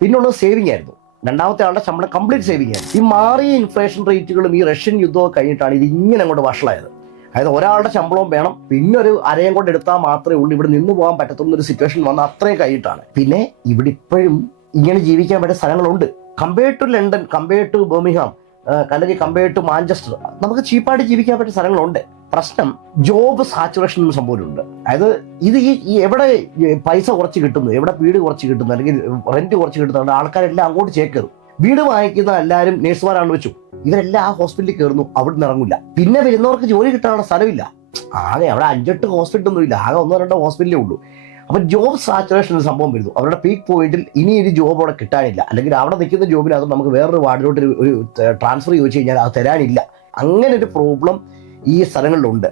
A: പിന്നുള്ളത് സേവിങ് ആയിരുന്നു. രണ്ടാമത്തെ ആളുടെ ശമ്പളം കംപ്ലീറ്റ് സേവ് ചെയ്യാൻ ഈ മാറിയ ഇൻഫ്ലേഷൻ റേറ്റുകളും ഈ റഷ്യൻ യുദ്ധവും കഴിഞ്ഞിട്ടാണ് ഇത് ഇങ്ങനെ അങ്ങോട്ട് വഷളായത്. അതായത് ഒരാളുടെ ശമ്പളവും വേണം പിന്നെ ഒരു അരയും കൊണ്ട് എടുത്താൽ മാത്രമേ ഉള്ളൂ ഇവിടെ നിന്ന് പോകാൻ പറ്റത്തുന്ന ഒരു സിറ്റുവേഷൻ വന്ന അത്രയും കഴിഞ്ഞിട്ടാണ്. പിന്നെ ഇവിടെ ഇപ്പോഴും ഇങ്ങനെ ജീവിക്കാൻ പറ്റിയ സ്ഥലങ്ങളുണ്ട്. Compared to London compared to Birmingham അല്ലെങ്കിൽ കമ്പയർഡ് ടു മാഞ്ചസ്റ്റർ നമുക്ക് ചീപ്പായിട്ട് ജീവിക്കാൻ പറ്റിയ സ്ഥലങ്ങളുണ്ട്. പ്രശ്നം ജോബ് സാച്ചുറേഷൻ എന്ന സംഭവമുണ്ട്. അതായത് ഇത് ഈ എവിടെ പൈസ കുറച്ച് കിട്ടുന്നു എവിടെ വീട് കുറച്ച് കിട്ടുന്നു അല്ലെങ്കിൽ റെന്റ് കുറച്ച് കിട്ടുന്നുണ്ട് ആൾക്കാരെല്ലാം അങ്ങോട്ട് ചേക്കേറും വീട് വാങ്ങിക്കുന്ന എല്ലാവരും നേഴ്സുമാരാണ് വെച്ചു. ഇവരെല്ലാം ആ ഹോസ്പിറ്റലിൽ കയറുന്നു അവിടെ നിന്ന് ഇറങ്ങില്ല പിന്നെ വരുന്നവർക്ക് ജോലി കിട്ടാനുള്ള സ്ഥലമില്ല. ആകെ അവിടെ അഞ്ചെട്ട് ഹോസ്പിറ്റൽ ഒന്നും ഇല്ല ആകെ ഒന്നോ രണ്ടോ ഹോസ്പിറ്റലേ ഉള്ളൂ. അപ്പൊ ജോബ് സാച്ചുറേഷൻ എന്ന സംഭവം വരുന്നു. അവരുടെ പീക്ക് പോയിന്റിൽ ഇനി ഒരു ജോബ് അവിടെ കിട്ടാനില്ല. അല്ലെങ്കിൽ അവിടെ നിൽക്കുന്ന ജോബിനകത്ത് നമുക്ക് വേറൊരു വാർഡിലോട്ട് ഒരു ട്രാൻസ്ഫർ ചോദിച്ചു കഴിഞ്ഞാൽ അത് തരാനില്ല. അങ്ങനെ ഒരു പ്രോബ്ലം ഈ സ്ഥലങ്ങളിലുണ്ട്.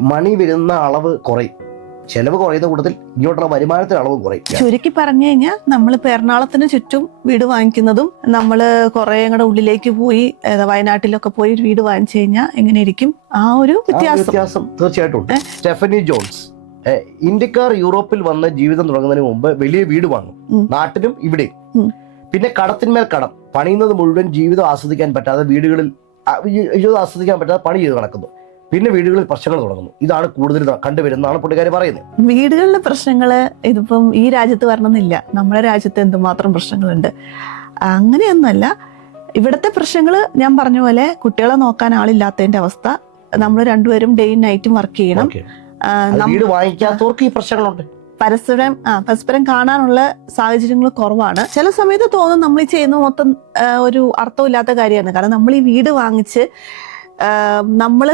A: മണി വരുന്ന അളവ് കുറയും. ചെലവ് കുറയുന്ന കൂട്ടത്തിൽ ഇങ്ങോട്ടുള്ള വരുമാനത്തിന് അളവ് കുറയും.
B: ചുരുക്കി പറഞ്ഞു കഴിഞ്ഞാൽ നമ്മൾ എറണാകുളത്തിന് ചുറ്റും വീട് വാങ്ങിക്കുന്നതും നമ്മൾ കുറെ കൂടെ ഉള്ളിലേക്ക് പോയി വയനാട്ടിലൊക്കെ പോയി വീട് വാങ്ങിച്ചു കഴിഞ്ഞാൽ എങ്ങനെ ഇരിക്കും ആ ഒരു വ്യത്യാസം.
A: വ്യത്യാസം തീർച്ചയായിട്ടും സ്റ്റെഫനി ജോൺസ് ഇന്ത്യക്കാർ യൂറോപ്പിൽ വന്ന് ജീവിതം തുടങ്ങുന്നതിന് മുമ്പ് വലിയ വീട് വാങ്ങും. നാട്ടിലും ഇവിടെയും. പിന്നെ കടത്തിന്മേൽ കടം. പണിയുന്നത് മുഴുവൻ ജീവിതം ആസ്വദിക്കാൻ പറ്റാതെ വീടുകളിൽ ജീവിതം ആസ്വദിക്കാൻ പറ്റാതെ പണി ചെയ്ത് നടക്കുന്നു. പിന്നെ വീടുകളിൽ പ്രശ്നങ്ങൾ തുടങ്ങുന്നു. ഇതാണ് കൂടുതൽ കണ്ടുവരുന്നതാണ് പുള്ളിക്കാരി പറയുന്നത്.
B: വീടുകളിലെ പ്രശ്നങ്ങൾ ഇതിപ്പം ഈ രാജ്യത്ത് വരണമെന്നില്ല. നമ്മുടെ രാജ്യത്ത് എന്തുമാത്രം പ്രശ്നങ്ങളുണ്ട്? അങ്ങനെയൊന്നുമല്ല. ഇവിടുത്തെ പ്രശ്നങ്ങൾ ഞാൻ പറഞ്ഞ പോലെ കുട്ടികളെ നോക്കാൻ ആളില്ലാത്തതിന്റെ അവസ്ഥ. നമ്മൾ രണ്ടുപേരും ഡേയും നൈറ്റും വർക്ക് ചെയ്യണം.
A: വീട് വാങ്ങിക്കാത്തവർക്ക് ഈ പ്രശ്നങ്ങളുണ്ട്.
B: പരസ്പരം ആ പരസ്പരം കാണാനുള്ള സാഹചര്യങ്ങൾ കുറവാണ്. ചില സമയത്ത് തോന്നും നമ്മൾ ചെയ്യുന്ന മൊത്തം ഒരു അർത്ഥമില്ലാത്ത കാര്യമാണ്. കാരണം നമ്മൾ ഈ വീട് വാങ്ങിച്ച് നമ്മൾ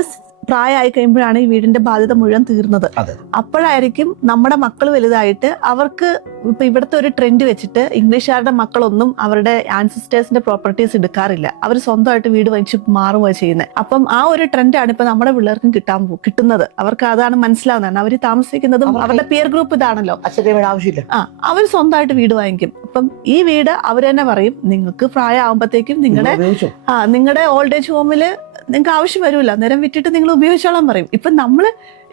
B: പ്രായമായി കഴിയുമ്പോഴാണ് ഈ വീടിന്റെ ബാധ്യത മുഴുവൻ തീർന്നത്. അപ്പോഴായിരിക്കും നമ്മുടെ മക്കൾ വലുതായിട്ട് അവർക്ക് ഇപ്പൊ ഇവിടുത്തെ ഒരു ട്രെൻഡ് വെച്ചിട്ട് ഇംഗ്ലീഷുകാരുടെ മക്കളൊന്നും അവരുടെ ആൻസിസ്റ്റേഴ്സിന്റെ പ്രോപ്പർട്ടീസ് എടുക്കാറില്ല. അവർ സ്വന്തമായിട്ട് വീട് വാങ്ങിച്ച് മാറുകയാണ് ചെയ്യുന്നത് അപ്പം ആ ഒരു ട്രെൻഡാണ് ഇപ്പൊ നമ്മുടെ പിള്ളേർക്കും കിട്ടാൻ കിട്ടുന്നത്. അവർക്ക് അതാണ് മനസ്സിലാവുന്നതാണ് അവർ താമസിക്കുന്നതും അവരുടെ പിയർ ഗ്രൂപ്പ് ഇതാണല്ലോ.
A: ആവശ്യമില്ല.
B: ആ അവർ സ്വന്തമായിട്ട് വീട് വാങ്ങിക്കും. അപ്പം ഈ വീട് അവർ തന്നെ പറയും നിങ്ങൾക്ക് പ്രായമാകുമ്പോഴത്തേക്കും നിങ്ങളുടെ ആ നിങ്ങളുടെ ഓൾഡ് ഏജ് ഹോമിൽ നിങ്ങൾക്ക് ആവശ്യം വരില്ല നേരം വിറ്റിട്ട് നിങ്ങൾ ഉപയോഗിച്ചോളാൻ പറയും. ഇപ്പൊ നമ്മൾ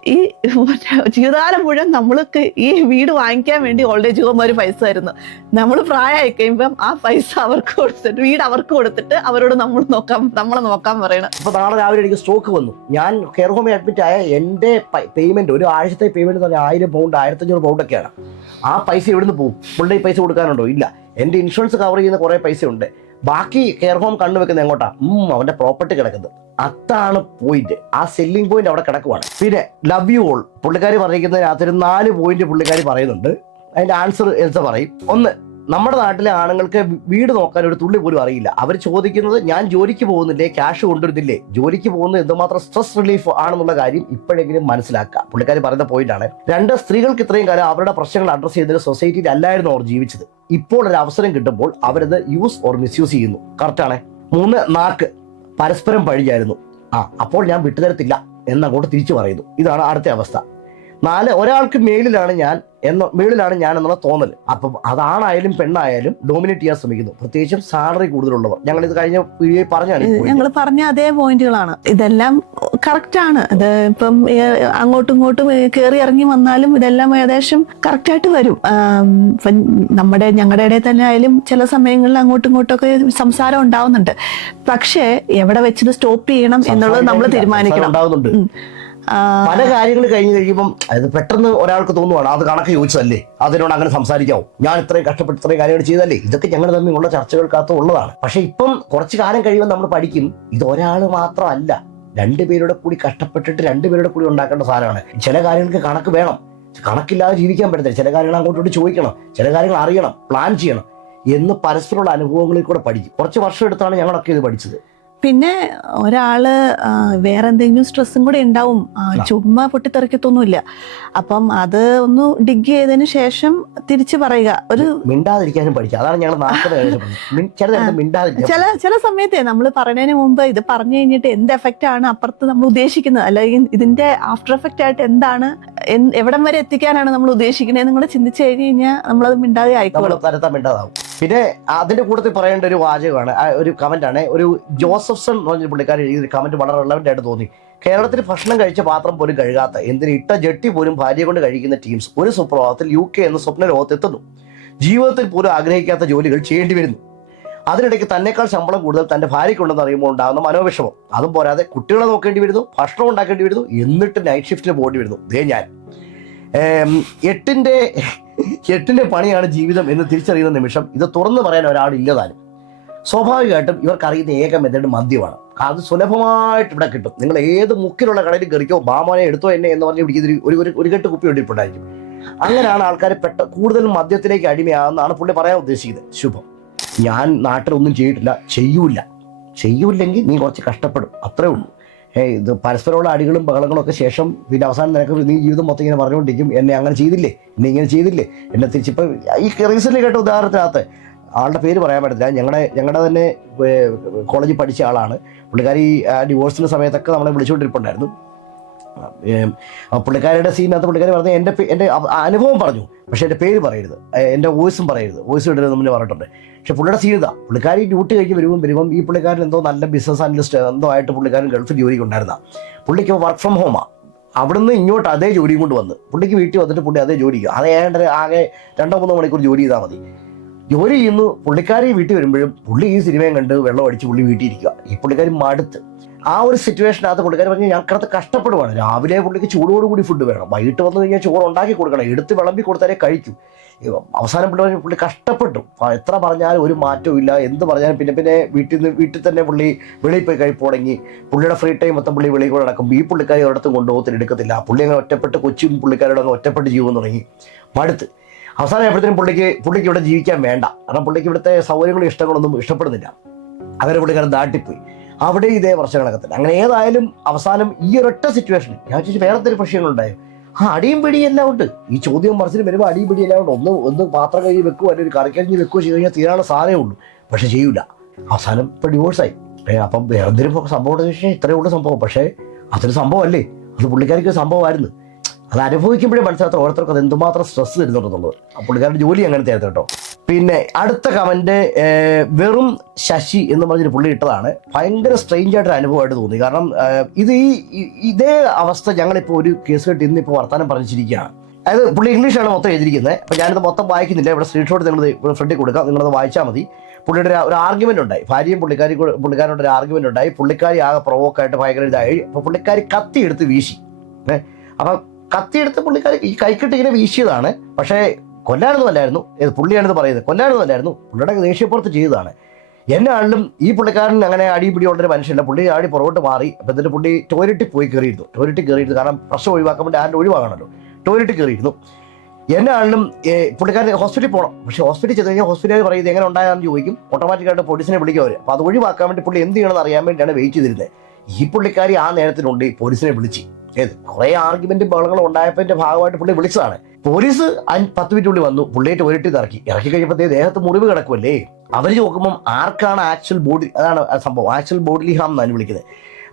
B: ഈ ജീവിതകാലം മുഴുവൻ നമ്മൾക്ക് ഈ വീട് വാങ്ങിക്കാൻ വേണ്ടി ഓൾഡ് ഏജ് ഹോം ഒരു പൈസ ആയിരുന്നു നമ്മൾ പ്രായമായി കഴിയുമ്പം ആ പൈസ അവർക്ക് കൊടുത്തിട്ട് വീട് അവർക്ക് കൊടുത്തിട്ട് അവരോട് നമ്മൾ നോക്കാം നമ്മളെ നോക്കാൻ പറയണം.
A: അപ്പൊ നാളെ രാവിലെ എനിക്ക് സ്റ്റോക്ക് വന്നു. ഞാൻ കെയർ ഹോമിൽ അഡ്മിറ്റ് ആയ എന്റെ പേയ്മെന്റ് ഒരു ആഴ്ചത്തെ പേയ്മെന്റ് പറഞ്ഞാൽ ആയിരം പൗണ്ട് ആയിരത്തഞ്ഞൂറ് പൗണ്ട് ഒക്കെയാണ്. ആ പൈസ എവിടുന്ന് പോകും പുള്ളി പൈസ കൊടുക്കാനുണ്ടോ? ഇല്ല. എന്റെ ഇൻഷുറൻസ് കവർ ചെയ്യുന്ന കുറെ പൈസ ഉണ്ട് ബാക്കി കെയർ ഹോം കണ്ണു വെക്കുന്നത് എങ്ങോട്ടാ? ഉം അവന്റെ പ്രോപ്പർട്ടി കിടക്കുന്നത്. അതാണ് പോയിന്റ് ആ സെല്ലിംഗ് പോയിന്റ് അവിടെ കിടക്കുവാണ്. പിന്നെ ലവ് യു ഓൾ പുള്ളിക്കാരി പറഞ്ഞിരിക്കുന്നതിനകത്ത് ഒരു നാല് പോയിന്റ് പുള്ളിക്കാരി പറയുന്നുണ്ട്. അതിന്റെ ആൻസർ എന്താ പറയും. ഒന്ന് നമ്മുടെ നാട്ടിലെ ആണുങ്ങൾക്ക് വീട് നോക്കാൻ ഒരു തുള്ളി പോലും അറിയില്ല. അവർ ചോദിക്കുന്നത് ഞാൻ ജോലിക്ക് പോകുന്നില്ലേ? ക്യാഷ് കൊണ്ടുവരുന്നില്ലേ? ജോലിക്ക് പോകുന്നത് എന്തുമാത്രം സ്ട്രെസ് റിലീഫ് ആണെന്നുള്ള കാര്യം ഇപ്പോഴെങ്കിലും മനസ്സിലാക്കുക. പുള്ളിക്കാരി പറയുന്ന പോയിന്റ് ആണ്. രണ്ട് സ്ത്രീകൾക്ക് ഇത്രയും കാലം അവരുടെ പ്രശ്നങ്ങൾ അഡ്രസ് ചെയ്തൊരു സൊസൈറ്റിയിൽ അല്ലായിരുന്നു അവർ ജീവിച്ചത്. ഇപ്പോൾ ഒരു അവസരം കിട്ടുമ്പോൾ അവരത് യൂസ് ഓർ മിസ്യൂസ് ചെയ്യുന്നു. കറക്റ്റാണ് മൂന്ന് നാക്ക്. പരസ്പരം പഴിയായിരുന്നു ആ അപ്പോൾ ഞാൻ വിട്ടുതരത്തില്ല എന്നങ്ങോട്ട് തിരിച്ചു പറയുന്നു. ഇതാണ് അടുത്ത അവസ്ഥ. നാല് ഒരാൾക്ക് മേളിലാണ് ഞാൻ എന്ന മേളിലാണ് ഞാൻ എന്നുള്ള തോന്നൽ അപ്പം അതാണായാലും പെണ്ണായാലും ഡോമിനേറ്റ് ചെയ്യാൻ ശ്രമിക്കുന്നു. പ്രത്യേകിച്ചും സാലറി കൂടുതലുള്ളവർ. ഞങ്ങൾ ഇത് കഴിഞ്ഞ വീഡിയോയിൽ പറഞ്ഞാണ്.
B: ഞങ്ങൾ പറഞ്ഞ അതേ പോയിന്റുകളാണ് ഇതെല്ലാം കറക്റ്റ് ആണ് ഇത് ഇപ്പം അങ്ങോട്ടും ഇങ്ങോട്ടും കയറി ഇറങ്ങി വന്നാലും ഇതെല്ലാം ഏകദേശം കറക്റ്റ് ആയിട്ട് വരും ഇപ്പൊ നമ്മുടെ ഞങ്ങളുടെ ഇടയിൽ തന്നെ ആയാലും ചില സമയങ്ങളിൽ അങ്ങോട്ടും ഇങ്ങോട്ടും ഒക്കെ സംസാരം ഉണ്ടാവുന്നുണ്ട്. പക്ഷേ എവിടെ വെച്ചത് സ്റ്റോപ്പ് ചെയ്യണം എന്നുള്ളത് നമ്മൾ തീരുമാനിക്കണം.
A: പല കാര്യങ്ങൾ കഴിഞ്ഞ് കഴിയുമ്പം അത് പെട്ടെന്ന് ഒരാൾക്ക് തോന്നുവാണ് അത് കണക്ക് ചോദിച്ചതല്ലേ? അതിനോട് അങ്ങനെ സംസാരിക്കാവും? ഞാൻ ഇത്രയും കഷ്ടപ്പെട്ട് ഇത്രയും കാര്യങ്ങൾ ചെയ്തല്ലേ ഇതൊക്കെ ഞങ്ങൾ തമ്മിലുള്ള ചർച്ചകൾക്കകത്ത് ഉള്ളതാണ്. പക്ഷെ ഇപ്പം കുറച്ച് കാലം കഴിയുമ്പോൾ നമ്മൾ പഠിക്കും ഇത് ഒരാൾ മാത്രമല്ല. രണ്ടുപേരുടെ കൂടി കഷ്ടപ്പെട്ടിട്ട് രണ്ടുപേരുടെ കൂടി ഉണ്ടാക്കേണ്ട സാധനമാണ്. ചില കാര്യങ്ങൾക്ക് കണക്ക് വേണം. കണക്കില്ലാതെ ജീവിക്കാൻ പറ്റത്തില്ല. ചില കാര്യങ്ങൾ അങ്ങോട്ടോട്ട് ചോദിക്കണം. ചില കാര്യങ്ങൾ അറിയണം. പ്ലാൻ ചെയ്യണം എന്ന് പരസ്പരമുള്ള അനുഭവങ്ങളിൽ കൂടെ പഠിക്കും. കുറച്ച് വർഷം എടുത്താണ് ഞങ്ങളൊക്കെ ഇത് പഠിച്ചത്.
B: പിന്നെ ഒരാൾ വേറെ എന്തെങ്കിലും സ്ട്രെസ്സും കൂടെ ഉണ്ടാവും. ചുമ്മാ പൊട്ടിത്തെറിക്കത്തൊന്നുമില്ല. അപ്പം അത് ഒന്ന് ഡിഗ് ചെയ്തതിന് ശേഷം തിരിച്ചു പറയുക. ഒരു
A: മിണ്ടാതിരിക്കാനും പഠിക്കുക അതാണ് ഞങ്ങൾ ചില
B: ചില സമയത്തേ നമ്മൾ പറയുന്നതിന് മുമ്പ് ഇത് പറഞ്ഞു കഴിഞ്ഞിട്ട് എന്ത് എഫക്റ്റ് ആണ് അപ്പുറത്ത് നമ്മൾ ഉദ്ദേശിക്കുന്നത്? അല്ലെങ്കിൽ ഇതിന്റെ ആഫ്റ്റർ എഫക്റ്റ് ആയിട്ട് എന്താണ്? എന്ത് എവിടം വരെ എത്തിക്കാനാണ് നമ്മൾ ഉദ്ദേശിക്കുന്നത് കൂടെ ചിന്തിച്ചു കഴിഞ്ഞു കഴിഞ്ഞാൽ നമ്മളത് മിണ്ടാതെ ആയിക്കോളും.
A: പിന്നെ അതിന്റെ കൂട്ടത്തിൽ പറയേണ്ട ഒരു വാചകമാണ്. ഒരു കമന്റ് ആണ്. ഒരു ജോസഫ്സൺ എന്ന് പറഞ്ഞ പുള്ളിക്കാരൻ എഴുതിയ കമന്റ് വളരെ റിലവന്റ് ആയിട്ട് തോന്നി. കേരളത്തിൽ ഭക്ഷണം കഴിച്ച പാത്രം പോലും കഴുകാത്ത എന്തിന് ഇട്ട ജട്ടി പോലും ഭാര്യ കൊണ്ട് കഴിക്കുന്ന ടീംസ് ഒരു സുപ്രഭാതത്തിൽ യു കെ എന്ന സ്വപ്ന ലോകത്തെത്തുന്നു. ജീവിതത്തിൽ പോലും ആഗ്രഹിക്കാത്ത ജോലികൾ ചെയ്യേണ്ടി വരുന്നു. അതിനിടയ്ക്ക് തന്നെക്കാൾ ശമ്പളം കൂടുതൽ തന്റെ ഭാര്യയ്ക്കുണ്ടെന്ന് അറിയുമ്പോൾ ഉണ്ടാകുന്ന മനോവിഷമം. അതും പോരാതെ കുട്ടികളെ നോക്കേണ്ടി വരുന്നു ഭക്ഷണം ഉണ്ടാക്കേണ്ടി വരുന്നു എന്നിട്ട് നൈറ്റ് ഷിഫ്റ്റിന് പോകേണ്ടി വരുന്നു. ദേ ഞാൻ. എട്ടിന്റെ എട്ടിന്റെ പണിയാണ് ജീവിതം എന്ന് തിരിച്ചറിയുന്ന നിമിഷം ഇത് തുറന്നു പറയാൻ ഒരാളില്ലതാനും സ്വാഭാവികമായിട്ടും ഇവർക്ക് അറിയുന്ന ഏക മെത്തേഡ് മദ്യമാണ്. അത് സുലഭമായിട്ട് ഇവിടെ കിട്ടും. നിങ്ങൾ ഏത് മുക്കിലുള്ള കടയിൽ കയറിക്കോ ബാമാനെ എടുത്തോ എന്നെ എന്ന് പറഞ്ഞ് ഇവിടെ ഒരു ഒരു കെട്ട് കുപ്പി വെടിപ്പുണ്ടായിരിക്കും അങ്ങനെയാണ് ആൾക്കാർ പെട്ട കൂടുതലും മദ്യത്തിലേക്ക് അടിമയാകുന്നതാണ് പുള്ളി പറയാൻ ഉദ്ദേശിക്കുന്നത്. ശുഭം. ഞാൻ നാട്ടിലൊന്നും ചെയ്തിട്ടില്ല. ചെയ്യൂല ചെയ്യൂല്ലെങ്കിൽ നീ കുറച്ച് കഷ്ടപ്പെടും. അത്രേ ഉള്ളൂ. ഏ ഇത് പരസ്പരമുള്ള അടികളും ബഹളങ്ങളും ഒക്കെ ശേഷം പിന്നെ അവസാനം നിനക്ക് നീ ജീവിതം മൊത്തം ഇങ്ങനെ പറഞ്ഞുകൊണ്ടിരിക്കും. എന്നെ അങ്ങനെ ചെയ്തില്ലേ? എന്നെ ഇങ്ങനെ ചെയ്തില്ലേ? എന്നെ തിരിച്ചിപ്പോൾ ഈ റീസെന്റ് കേട്ട ഉദാഹരണത്തിനകത്ത് ആളുടെ പേര് പറയാൻ പറ്റത്തില്ല. ഞങ്ങളുടെ ഞങ്ങളുടെ തന്നെ കോളേജിൽ പഠിച്ച ആളാണ്. പുള്ളിക്കാരി ആ ഡിവോഴ്സിന്റെ സമയത്തൊക്കെ നമ്മളെ വിളിച്ചുകൊണ്ടിരിപ്പുണ്ടായിരുന്നു. പുള്ളിക്കാരുടെ സീനകത്ത് പുള്ളിക്കാരി പറഞ്ഞ എന്റെ എന്റെ അനുഭവം പറഞ്ഞു. പക്ഷേ എന്റെ പേര് പറയരുത്. എന്റെ വോയിസും പറയരുത്. വോയിസ് ഇടരുത് മുന്നേ പറഞ്ഞിട്ടുണ്ട്. പക്ഷെ പുള്ളിയുടെ സീനത പുള്ളിക്കാരി ഡ്യൂട്ടി കഴിഞ്ഞ് വരുമ്പോൾ വരുമ്പം ഈ പുള്ളിക്കാരൻ എന്തോ നല്ല ബിസിനസ് അനലിസ്റ്റ് എന്തോ ആയിട്ട് പുള്ളിക്കാരൻ ഗൾഫ് ജോലിക്ക് ഉണ്ടായിരുന്ന. പുള്ളിക്ക് വർക്ക് ഫ്രം ഹോമാണ് അവിടുന്ന് ഇങ്ങോട്ട് അതേ ജോലിയും കൊണ്ട് വന്ന്. പുള്ളിക്ക് വീട്ടിൽ വന്നിട്ട് പുള്ളി അതേ ജോലി അതേ ആകെ രണ്ടോ മൂന്നോ മണിക്കൂർ ജോലി ചെയ്താൽ മതി. ജോലി ചെയ്യുന്നു പുള്ളിക്കാരി വീട്ടിൽ വരുമ്പോഴും പുള്ളി ഈ സിനിമയും കണ്ട് വെള്ളം അടിച്ച് പുള്ളി വീട്ടിൽ ഇരിക്കുക. ഈ പുള്ളിക്കാരി മടുത്ത്. ആ ഒരു സിറ്റുവേഷനകത്ത് പുള്ളിക്കാരി പറഞ്ഞു ഞാൻ കിടത്ത് കഷ്ടപ്പെടുവാണ്. രാവിലെ പുള്ളിക്ക് ചൂടോടുകൂടി ഫുഡ് വേണം. വൈകിട്ട് വന്നു കഴിഞ്ഞാൽ ചോറ് ഉണ്ടാക്കി കൊടുക്കണം. എടുത്ത് വിളമ്പി കൊടുത്താലേ കഴിക്കും. അവസാനം പുള്ളി പുള്ളി കഷ്ടപ്പെട്ടു. എത്ര പറഞ്ഞാലും ഒരു മാറ്റവും ഇല്ല. എന്ത് പറഞ്ഞാലും പിന്നെ പിന്നെ വീട്ടിൽ നിന്ന് വീട്ടിൽ തന്നെ പുള്ളി വെളിയിൽ പോയി കഴിപ്പ് തുടങ്ങി പുള്ളിയുടെ ഫ്രീ ടൈം മൊത്തം പുള്ളി വെളിയിൽ കൂടെ നടക്കും. ഈ പുള്ളിക്കാരി ഒരിടത്തും കൊണ്ടുപോകത്തിൽ എടുക്കത്തില്ല. പുള്ളി അങ്ങനെ ഒറ്റപ്പെട്ട് കൊച്ചും പുള്ളിക്കാരോട് ഒറ്റപ്പെട്ട് ജീവൻ തുടങ്ങി. മടുത്ത്. അവസാനം എപ്പോഴത്തേനും പുള്ളിക്ക് പുള്ളിക്ക് ഇവിടെ ജീവിക്കാൻ വേണ്ട. കാരണം പുള്ളിക്ക് ഇവിടുത്തെ സൗകര്യങ്ങളും ഇഷ്ടങ്ങളൊന്നും ഇഷ്ടപ്പെടുന്നില്ല. അവരെ പുള്ളിക്കാരൻ ദാട്ടിപ്പോയി അവിടെ ഇതേ പ്രശ്നങ്ങളൊക്കെ കണക്കത്തില്ല അങ്ങനെ ഏതായാലും അവസാനം ഈ ഒരൊറ്റ സിറ്റുവേഷൻ ഞാൻ ചോദിച്ചു വേറെ എന്തെങ്കിലും പ്രശ്നങ്ങളുണ്ടായോ ആ അടിയും പിടിയും എല്ലാം ഉണ്ട്. ഈ ചോദ്യം മറിച്ചിന് വരുമ്പോൾ അടിയും പിടിയും എല്ലാം ഉണ്ട്. ഒന്ന് ഒന്ന് പാത്രം കഴുകി വെക്കുവോ? അല്ലെങ്കിൽ ഒരു കറിക്കഴിഞ്ഞ് വെക്കുകയോ ചെയ്ത് കഴിഞ്ഞാൽ തീരാനുള്ള സാധനമേ ഉള്ളൂ. പക്ഷെ ചെയ്യൂല. അവസാനം ഇപ്പം ഡിവോഴ്സായി അപ്പം എന്തെങ്കിലും സംഭവം ഇത്രയേ ഉള്ളൂ സംഭവം. പക്ഷേ അതൊരു സംഭവമല്ലേ അത് പുള്ളിക്കാരിക്ക് സംഭവമായിരുന്നു. അത് അനുഭവിക്കുമ്പോഴേ മനസ്സിലാത്ത ഓരോരുത്തർക്ക് അത് എന്തുമാത്രം സ്ട്രെസ് തരുന്നുണ്ടെന്നുള്ളത്. പുള്ളിക്കാരുടെ ജോലി അങ്ങനത്തെ ആയിരുന്നു കേട്ടോ. പിന്നെ അടുത്ത കമന്റ് വെറും ശശി എന്ന് പറഞ്ഞൊരു പുള്ളി ഇട്ടതാണ്. ഭയങ്കര സ്ട്രെയിഞ്ച് ആയിട്ടൊരു അനുഭവമായിട്ട് തോന്നി. കാരണം ഇത് ഈ ഇതേ അവസ്ഥ ഞങ്ങളിപ്പോൾ ഒരു കേസ് കേട്ട് ഇന്നിപ്പോൾ വർത്താനം പറഞ്ഞിരിക്കുകയാണ്. അതായത് പുള്ളി ഇംഗ്ലീഷാണ് മൊത്തം എഴുതിയിരിക്കുന്നത്. അപ്പോൾ ഞാനിത് മൊത്തം വായിക്കുന്നില്ല. ഇവിടെ സ്ക്രീൻഷോട്ട് നിങ്ങൾ ഫ്രണ്ടിൽ കൊടുക്കാം. നിങ്ങളത് വായിച്ചാൽ മതി. പുള്ളിയുടെ ഒരു- ആർഗ്യുമെന്റ് ഉണ്ടായി. ഭാര്യയും പുള്ളിക്കാരി പുള്ളിക്കാരനോട് ഒരു ആർഗ്യുമെന്റ് ഉണ്ടായി. പുള്ളിക്കാരി ആകെ പ്രൊവോക്കായിട്ട് ഭയങ്കര ഇതായി. അപ്പോൾ പുള്ളിക്കാരി കത്തി എടുത്ത് വീശി. ഏഹ് അപ്പം കത്തിയെടുത്ത് പുള്ളിക്കാർ ഈ കൈക്കിട്ട് ഇങ്ങനെ വീശിയതാണ്. പക്ഷേ കൊല്ലാനൊന്നും അല്ലായിരുന്നു ഇത് പുള്ളിയാണിത് പറയുന്നത്. കൊല്ലാനൊന്നും അല്ലായിരുന്നു പുള്ളിയുടെ ദേഷ്യപ്പുറത്ത് ചെയ്തതാണ്. എന്നാണെങ്കിലും ഈ പുള്ളിക്കാരൻ അങ്ങനെ അടി പിടി ഉള്ളൊരു മനുഷ്യല്ല പുള്ളി ആടി പുറകോട്ട് മാറി. അപ്പം എന്നിട്ട് പുള്ളി ടോയ്ലറ്റിൽ പോയി കയറിയിരുന്നു. ടോയ്ലറ്റിൽ കയറിയിരുന്നു. കാരണം പ്രശ്നം ഒഴിവാക്കാൻ വേണ്ടി ആരുടെ ഒഴിവാകണമല്ലോ ടോയ്ലറ്റിൽ കയറിയിരുന്നു. എന്നാണെങ്കിലും പുള്ളിക്കാരൻ ഹോസ്പിറ്റലിൽ പോകണം പക്ഷേ ഹോസ്പിറ്റലിൽ ചെന്ന് കഴിഞ്ഞാൽ ഹോസ്പിറ്റലിൽ പറയുന്നത് എങ്ങനെ ഉണ്ടായെന്ന് ചോദിക്കും. ഓട്ടോമാറ്റിക്കായിട്ട് പോലീസിനെ വിളിക്കും അവർ അപ്പോൾ അത് ഒഴിവാക്കാൻ വേണ്ടി പുള്ളി എന്ത് ചെയ്യണമെന്ന് അറിയാൻ വേണ്ടിയാണ് വെയിറ്റ് ചെയ്തിരുന്നത്. ഈ പുള്ളിക്കാരി ആ നേരത്തിനുണ്ട്. പോലീസിനെ വിളിച്ച്. ഏത്? കുറെ ആർഗ്യുമെന്റും ബഹളങ്ങളും ഉണ്ടായതിന്റെ ഭാഗമായിട്ട് പുള്ളി വിളിച്ചതാണ്. പോലീസ് പത്ത് മിനിറ്റുള്ളിൽ വന്നു. പുള്ളിയായിട്ട് ഒരിട്ടി ഇറക്കി ഇറക്കി കഴിഞ്ഞപ്പോഴത്തേ ദേഹത്ത് മുറിവ് കിടക്കുമല്ലേ അവർ നോക്കുമ്പം ആർക്കാണ് ആക്ച്വൽ ബോഡി അതാണ് സംഭവം. ആക്ച്വൽ ബോഡി ഹാം എന്നാണ് വിളിക്കുന്നത്.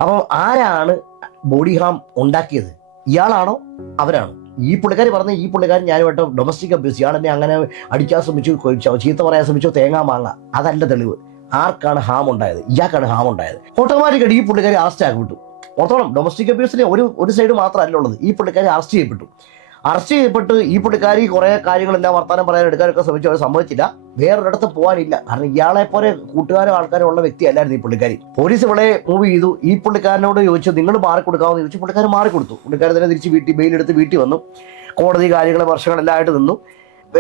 A: അപ്പം ആരാണ് ബോഡി ഹാം ഉണ്ടാക്കിയത്? ഇയാളാണോ? അവരാണോ? ഈ പുള്ളിക്കാരി പറഞ്ഞ ഈ പുള്ളിക്കാരൻ ഞാനുമായിട്ട് ഡൊമസ്റ്റിക് അബ്യൂസ് ഇയാൾ എന്നെ അങ്ങനെ അടിക്കാൻ ശ്രമിച്ചു ചീത്ത പറയാൻ ശ്രമിച്ചു തേങ്ങാ മാങ്ങ. അതല്ല തെളിവ്. ആർക്കാണ് ഹാം ഉണ്ടായത് ഇയാൾക്കാണ് ഹാം ഉണ്ടായത് ഓട്ടോമാറ്റിക്കായിട്ട് ഈ പുള്ളിക്കാരി അറസ്റ്റ് ആക്കപ്പെട്ടു. ഓർത്തോളം ഡൊമസ്റ്റിക് അബ്യൂസിന് ഒരു ഒരു സൈഡ് മാത്രമല്ല ഉള്ളത്. ഈ പുള്ളിക്കാരി അറസ്റ്റ് ചെയ്യപ്പെട്ടു. അറസ്റ്റ് ചെയ്യപ്പെട്ട് ഈ പുള്ളിക്കാരി കുറെ കാര്യങ്ങളെല്ലാം വർത്താനം പറയാൻ എടുക്കാനൊക്കെ ശ്രമിച്ചു. അവർ സമ്മതിച്ചില്ല. വേറൊരിടത്ത് പോകാനില്ല. കാരണം ഇയാളെ പോലെ കൂട്ടുകാരോ ആൾക്കാരോ ഉള്ള വ്യക്തി അല്ലായിരുന്നു ഈ പുള്ളിക്കാരി. പോലീസ് ഇവിടെ മൂവ് ചെയ്തു. ഈ പുള്ളിക്കാരനോട് ചോദിച്ചു നിങ്ങൾ മാറിക്കൊടുക്കാമെന്ന് ചോദിച്ചു. പുള്ളിക്കാരൻ മാറിക്കൊടുത്തു. പുള്ളിക്കാരൻ തന്നെ തിരിച്ച് വീട്ടിൽ ബെയിലെടുത്ത് വീട്ടിൽ വന്നു. കോടതി കാര്യങ്ങൾ വർഷങ്ങളെല്ലാം ആയിട്ട് നിന്നു.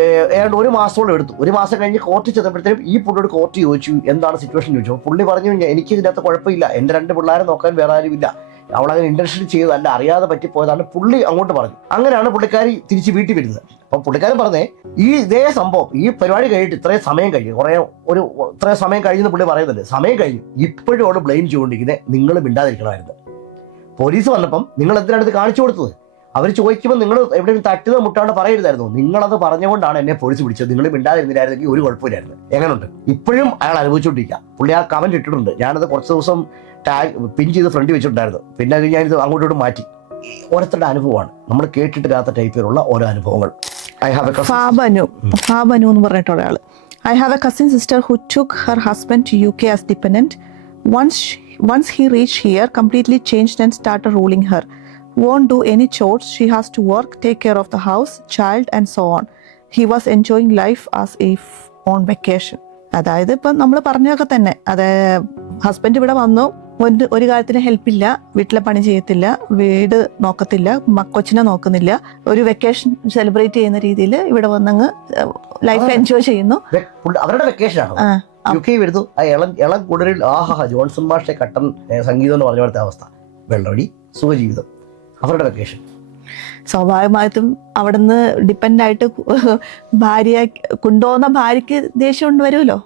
A: ഏതാണ്ട് ഒരു മാസത്തോളം എടുത്തു. ഒരു മാസം കഴിഞ്ഞ് കോർട്ട് ചെന്നപ്പോഴത്തേക്കും ഈ പുള്ളിയോട് കോർട്ട് ചോദിച്ചു എന്താണ് സിറ്റുവേഷൻ ചോദിച്ചു. പുള്ളി പറഞ്ഞു എനിക്ക് ഇതിനകത്ത് കുഴപ്പമില്ല. എന്റെ രണ്ട് പിള്ളേരെ നോക്കാൻ വേറെ ആരുമില്ല. അവളങ്ങനെ ഇന്റൻഷൻ ചെയ്തതല്ല അറിയാതെ പറ്റിപ്പോയതാണ്. പുള്ളി അങ്ങോട്ട് പറഞ്ഞു. അങ്ങനെയാണ് പുള്ളിക്കാരി തിരിച്ച് വീട്ടിൽ വരുന്നത്. അപ്പം പുള്ളിക്കാരൻ പറഞ്ഞേ ഈ ഇതേ സംഭവം ഈ പരിപാടി കഴിഞ്ഞിട്ട് ഇത്രയും സമയം കഴിഞ്ഞു. കുറേ ഒരു ഇത്രയും സമയം കഴിഞ്ഞെന്ന് പുള്ളി പറയുന്നുണ്ട്. സമയം കഴിഞ്ഞു. ഇപ്പോഴും അവൾ ബ്ലെയിം ചെയ്തുകൊണ്ടിരിക്കുന്നത് നിങ്ങൾ മിണ്ടാതിരിക്കണമായിരുന്നു. പോലീസ് വന്നപ്പം നിങ്ങൾ എന്തിനാണ് ഇത് കാണിച്ചു കൊടുത്തത്? അവർ ചോദിക്കുമ്പോൾ നിങ്ങൾ എവിടെയെങ്കിലും തട്ടുക മുട്ടാണ്ട് പറയരുതായിരുന്നു. നിങ്ങളത് പറഞ്ഞുകൊണ്ടാണ് എന്നെ പൊളിച്ച് പിടിച്ചത് നിങ്ങൾ മിണ്ടാതിരുന്നില്ലായിരുന്നെങ്കിൽ ഒരു കുഴപ്പമില്ലായിരുന്നു. എങ്ങനെയുണ്ട് ഇപ്പോഴും അയാൾ അനുഭവിച്ചുകൊണ്ടിരിക്കുക പുള്ളി ആ കമന്റ് ഇട്ടിട്ടുണ്ട്. ഞാനത് കുറച്ച് ദിവസം ടാഗ് പിൻ ചെയ്ത് ഫ്രണ്ടിൽ വെച്ചിട്ടുണ്ടായിരുന്നു. പിന്നെ അത് ഞാനിത് അങ്ങോട്ടോട്ട് മാറ്റി. ഓരോരുത്തരുടെ അനുഭവമാണ്. നമ്മൾ കേട്ടിട്ടില്ലാത്ത ടൈപ്പിലുള്ള ഓരോ അനുഭവങ്ങൾ. ഐ ഹാവ് എ
B: ഫാബനു. ഫാബനു എന്ന് പറഞ്ഞിട്ടുള്ള I have a cousin sister who took her husband to U K as dependent once once he reach here completely changed and start ruling her won't do any chores. She has to work take care of the house child and so on. He was enjoying life as if on vacation. അതായത് ഇപ്പം നമ്മൾ പറഞ്ഞതൊക്കെ തന്നെ. അത് husband ഇവിടെ വന്നു. ഒരു ഒരു കാര്യത്തിന് ഹെൽപ്പില്ല വീട്ടിലെ പണി ചെയ്യത്തില്ല. വീട് നോക്കത്തില്ല. കൊച്ചിനെ നോക്കുന്നില്ല. ഒരു വെക്കേഷൻ സെലിബ്രേറ്റ് ചെയ്യുന്ന രീതിയിൽ ഇവിടെ വന്നങ്ങ് ലൈഫ്. എൻജോയ് ചെയ്യുന്നു.
A: അവരുടെ വെക്കേഷൻ ആണ്.
B: ആ,
A: യു കെ വരുന്നു. ആ ഇളം ഇളം കുടരിൽ ആഹാ ജോൺസൺ മാഷെ കട്ടൻ സംഗീതം എന്ന് പറഞ്ഞ പോലത്തെ അവസ്ഥ. വെള്ളമടി സുഖജീവിതം. അവരുടെ വെക്കേഷൻ
B: സ്വാഭാവികമായിട്ടും അവിടുന്ന് ഡിപ്പെൻഡായിട്ട് ഭാര്യ കൊണ്ടുപോകുന്ന ഭാര്യയ്ക്ക് ദേഷ്യം കൊണ്ടുവരുമല്ലോ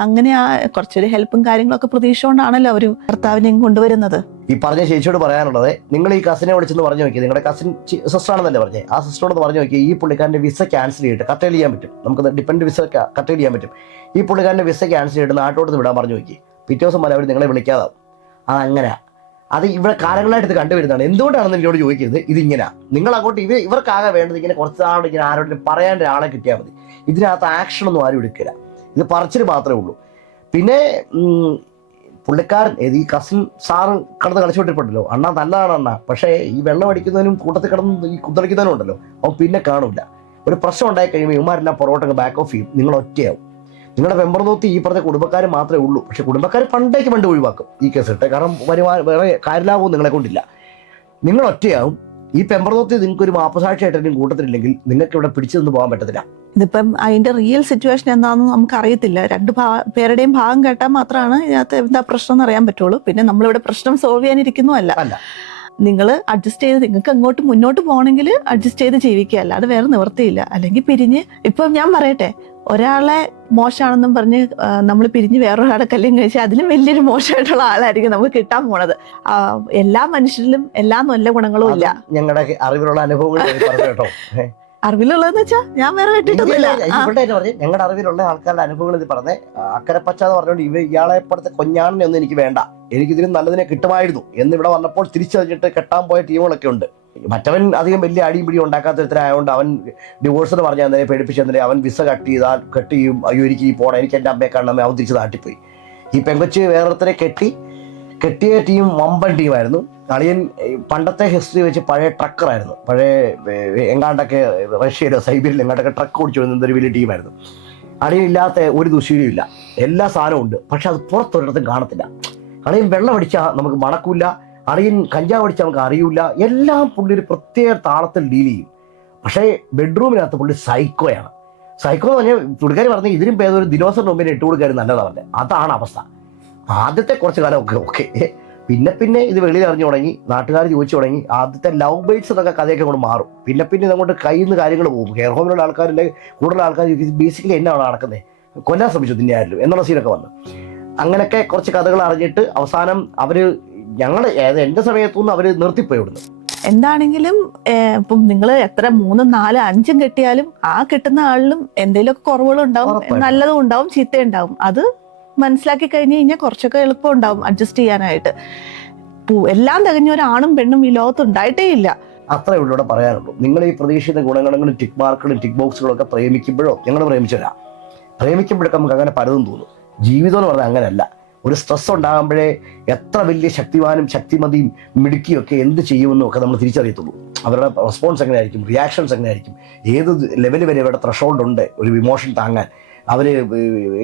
B: അങ്ങനെ ആ കുറച്ചൊരു ഹെൽപ്പും കാര്യങ്ങളൊക്കെ പ്രതീക്ഷ കൊണ്ടാണല്ലോ അവർ ഭർത്താവിനെയും കൊണ്ടുവരുന്നത്.
A: ഈ പറഞ്ഞ ചേച്ചിയോട് പറയാനുള്ളത് നിങ്ങൾ ഈ കസിനെ വിളിച്ചെന്ന് പറഞ്ഞു നോക്കി നിങ്ങളുടെ കസിൻ സിസ്റ്റർ ആണെന്നല്ലേ പറഞ്ഞേ. ആ സിസ്റ്ററോട് പറഞ്ഞു നോക്കി ഈ പുള്ളിക്കാരന്റെ വിസ ക്യാൻസൽ ചെയ്തിട്ട് കട്ടേൽ ചെയ്യാൻ പറ്റും. നമുക്ക് ഡിപ്പെൻഡ് വിസ കട്ടേൽ ചെയ്യാൻ പറ്റും. ഈ പുള്ളിക്കാരന്റെ വിസ ക്യാൻസൽ ചെയ്തിട്ട് നാട്ടോട്ട് വിടാൻ പറഞ്ഞു നോക്കി പിറ്റേ ദിവസം അവർ നിങ്ങളെ വിളിക്കാതാവും. അതങ്ങനെ അത് ഇവിടെ കാലങ്ങളായിട്ട് ഇത് കണ്ടുവരുന്നതാണ്. എന്തുകൊണ്ടാണെന്ന് എന്നോട് ചോദിക്കരുത് ഇതിങ്ങനെ. നിങ്ങൾ അങ്ങോട്ട് ഇവർ ഇവർക്കാകെ വേണ്ടത് ഇങ്ങനെ കുറച്ച് നാളോട് ഇങ്ങനെ ആരോടും പറയാൻ ഒരാളെ കിട്ടിയാൽ മതി. ഇതിനകത്ത് ആക്ഷൻ ഒന്നും ആരും എടുക്കില്ല. ഇത് പറച്ചിൽ മാത്രമേ ഉള്ളൂ. പിന്നെ പുള്ളിക്കാരൻ ഈ കസിൻ സാറ് കടന്ന് കളിച്ചുകൊണ്ടിരിപ്പുണ്ടല്ലോ. അണ്ണ നല്ലതാണ് അണ്ണ. പക്ഷേ ഈ വെള്ളം അടിക്കുന്നതിനും കൂട്ടത്തിൽ കിടന്ന് ഈ കുത്തടിക്കുന്നതിനും ഉണ്ടല്ലോ അവൻ പിന്നെ കാണില്ല ഒരു പ്രശ്നം ഉണ്ടായി കഴിയുമ്പോൾ ഇവന്മാരെല്ലാം പുറകോട്ടങ്ങ് ബാക്ക് ഓഫ് ചെയ്യും. നിങ്ങൾ ഒറ്റയാവും. നിങ്ങളുടെ മെമ്പർ നോത്തി ഈ പറഞ്ഞ കുടുംബക്കാർ മാത്രമേ ഉള്ളൂ. പക്ഷേ കുടുംബക്കാർ പണ്ടേക്ക് പണ്ട് ഒഴിവാക്കും ഈ കേസ് ഇട്ട്. കാരണം വരുമാനം വേറെ കാര്യലാഭവും നിങ്ങളെ കൊണ്ടില്ല. നിങ്ങൾ ഒറ്റയാവും. ഈ പെമ്പറനോത്തി നിങ്ങൾക്ക് ഒരു മാപ്പസാക്ഷിയായിട്ടെങ്കിലും കൂട്ടത്തിലില്ലെങ്കിൽ നിങ്ങൾക്ക് ഇവിടെ പിടിച്ചു നിന്ന് പോകാൻ പറ്റത്തില്ല.
B: ഇതിപ്പം അതിന്റെ റിയൽ സിറ്റുവേഷൻ എന്താണെന്ന് നമുക്ക് അറിയത്തില്ല രണ്ട് ഭാ പേരുടെയും ഭാഗം കേട്ടാൽ മാത്രമാണ് ഇതിനകത്ത് എന്താ പ്രശ്നം എന്ന് അറിയാൻ പറ്റുള്ളൂ. പിന്നെ നമ്മളിവിടെ പ്രശ്നം സോൾവ് ചെയ്യാനിരിക്കുന്നു അല്ല
A: അല്ല.
B: നിങ്ങൾ അഡ്ജസ്റ്റ് ചെയ്ത് നിങ്ങൾക്ക് അങ്ങോട്ട് മുന്നോട്ട് പോകണമെങ്കിൽ അഡ്ജസ്റ്റ് ചെയ്ത് ജീവിക്കുക അല്ലാതെ വേറെ നിവർത്തിയില്ല അല്ലെങ്കിൽ പിരിഞ്ഞ് ഇപ്പം ഞാൻ പറയട്ടെ ഒരാളെ മോശമാണെന്നും പറഞ്ഞ് നമ്മൾ പിരിഞ്ഞ് വേറൊരാളെ കല്യാണം കഴിച്ചാൽ അതിലും വലിയൊരു മോശമായിട്ടുള്ള ആളായിരിക്കും നമുക്ക് കിട്ടാൻ പോണത്. എല്ലാ മനുഷ്യരിലും എല്ലാ നല്ല ഗുണങ്ങളും ഇല്ല.
A: ഞങ്ങളുടെ അറിവിലുള്ള അനുഭവങ്ങൾ കേട്ടോ.
B: അറിവിലുള്ളതെന്ന് വെച്ചാ ഞാൻ വേറെ കേട്ടിട്ടില്ല ആ.
A: ഇവിടെ പറഞ്ഞു ഞങ്ങളുടെ അറിവിലുള്ള ആൾക്കാരുടെ അനുഭവങ്ങൾ ഇത് പറഞ്ഞേ അക്കരപ്പച്ച എന്ന് പറഞ്ഞുകൊണ്ട് ഇവ ഇയാളെ പോലത്തെ കൊഞ്ഞാണിനെ ഒന്നും എനിക്ക് വേണ്ട. എനിക്ക് ഇതിലും നല്ലതിനെ കിട്ടുമായിരുന്നു. എന്ന് ഇവിടെ വന്നപ്പോൾ തിരിച്ചറിഞ്ഞിട്ട് കെട്ടാൻ പോയ ടീമുകളൊക്കെ ഉണ്ട്. മറ്റവൻ അധികം വലിയ അടിയും പിടിയും ഉണ്ടാക്കാത്ത തരത്തിലായതുകൊണ്ട് അവൻ ഡിവോഴ്സിന് പറഞ്ഞ അന്നേരം പേടിപ്പിച്ചു തന്നെ അവൻ വിസ കട്ട് ചെയ്താൽ കട്ട് ചെയ്യും. അയ്യോ എനിക്ക് ഈ പോണം. എനിക്ക് എന്റെ അമ്മയെ കാണണം. അവൻ തിരിച്ച് നാട്ടിപ്പോയി ഈ പെങ്കൊച്ച് വേറൊരുത്തരെ കെട്ടി കെട്ടിയ ടീം വമ്പൻ ടീമായിരുന്നു അളിയൻ ഈ പണ്ടത്തെ ഹിസ്റ്ററി വെച്ച് പഴയ ട്രക്കറായിരുന്നു. പഴയ എങ്ങാണ്ടൊക്കെ റഷ്യയിലോ സൈബീരിയയിലോ എങ്ങാണ്ടൊക്കെ ട്രക്ക് ഓടിച്ചു വരുന്ന ഒരു വലിയ ടീമായിരുന്നു. അളിയൻ ഇല്ലാത്ത ഒരു ദുശീലവും ഇല്ല. എല്ലാ സാധനവും ഉണ്ട്. പക്ഷെ അത് പുറത്തൊരിടത്തും കാണത്തില്ല. അളിയൻ വെള്ളം അടിച്ചാൽ നമുക്ക് മണക്കൂല. അളിയൻ കഞ്ചാവ് അടിച്ചാൽ നമുക്ക് അറിയില്ല എല്ലാം പുള്ളി ഒരു പ്രത്യേക താളത്തിൽ ഡീൽ ചെയ്യും. പക്ഷേ ബെഡ്റൂമിനകത്ത് പുള്ളി സൈക്കോയാണ്. സൈക്കോ എന്ന് പറഞ്ഞാൽ പുള്ളിക്കാർ പറഞ്ഞ ഇതിനും പേര് ഒരു ദിനോസറിന് മുമ്പിൽ ഇട്ട് കൊടുക്കാൻ നല്ലതാണ് അതാണ് അവസ്ഥ. ആദ്യത്തെ കുറച്ച് കാലം ഒക്കെ ഓക്കെ. പിന്നെ പിന്നെ ഇത് വെളിയിൽ അറിഞ്ഞു തുടങ്ങി നാട്ടുകാർ ചോദിച്ചു തുടങ്ങി ആദ്യത്തെ ലവ് ബൈറ്റ്സ് എന്നൊക്കെ കഥയൊക്കെ കൊണ്ട് മാറും. പിന്നെ പിന്നെ ഇതങ്ങോട്ട് കയ്യിൽ നിന്ന് കാര്യങ്ങൾ പോകും. കെയർ ഹോമിലുള്ള ആൾക്കാരിലെ കൂടുതൽ ആൾക്കാർ ബേസിക്കലി എന്നാണ് നടക്കുന്നത് കൊല്ലാൻ ശ്രമിച്ചു ഇതിന്റെ ആരിലും എന്നുള്ള സീനൊക്കെ വന്നു. അങ്ങനെയൊക്കെ കുറച്ച് കഥകൾ അറിഞ്ഞിട്ട് അവസാനം അവർ ഞങ്ങൾ എന്റെ സമയത്തുനിന്ന് അവർ നിർത്തിപ്പോയി ഇവിടുന്ന്.
B: എന്താണെങ്കിലും ഇപ്പം നിങ്ങൾ എത്ര മൂന്നും നാലും അഞ്ചും കെട്ടിയാലും ആ കിട്ടുന്ന ആളിലും എന്തെങ്കിലുമൊക്കെ
A: കുറവുകളുണ്ടാവും
B: നല്ലതും ഉണ്ടാവും ചീത്തയും ഉണ്ടാവും. അത് മനസ്സിലാക്കി കഴിഞ്ഞ് കഴിഞ്ഞാൽ കുറച്ചൊക്കെ എളുപ്പം ഉണ്ടാവും അഡ്ജസ്റ്റ് ചെയ്യാനായിട്ട്. എല്ലാം തികഞ്ഞ ഒരാണും പെണ്ണും ഈ ലോകത്ത് ഉണ്ടായിട്ടേ ഇല്ല
A: അത്രേ ഇവിടെ പറയാനുള്ളൂ. നിങ്ങൾ ഈ പ്രതീക്ഷിക്കുന്ന ഗുണഗണങ്ങളും ടിക്ക് മാർക്കുകളും ടിക്ക് ബോക്സുകളും ഒക്കെ പ്രേമിക്കുമ്പോഴോ ഞങ്ങൾ പ്രേമിച്ചവരാ. പ്രേമിക്കുമ്പോഴൊക്കെ നമുക്ക് അങ്ങനെ പലതും തോന്നും. ജീവിതം എന്ന് പറഞ്ഞാൽ അങ്ങനെയല്ല. ഒരു സ്ട്രെസ് ഉണ്ടാകുമ്പോഴേ എത്ര വലിയ ശക്തിവാനും ശക്തിമതിയും മിടുക്കിയും ഒക്കെ എന്ത് ചെയ്യുമെന്നും ഒക്കെ നമ്മൾ തിരിച്ചറിയത്തുള്ളൂ. അവരുടെ റെസ്പോൺസ് എങ്ങനെയായിരിക്കും? റിയാക്ഷൻസ് എങ്ങനെയായിരിക്കും? ഏത് ലെവൽ വരെ അവരുടെ ത്രഷോൾഡ് ഉണ്ട്? ഒരു ഇമോഷൻ താങ്ങാൻ. അവർ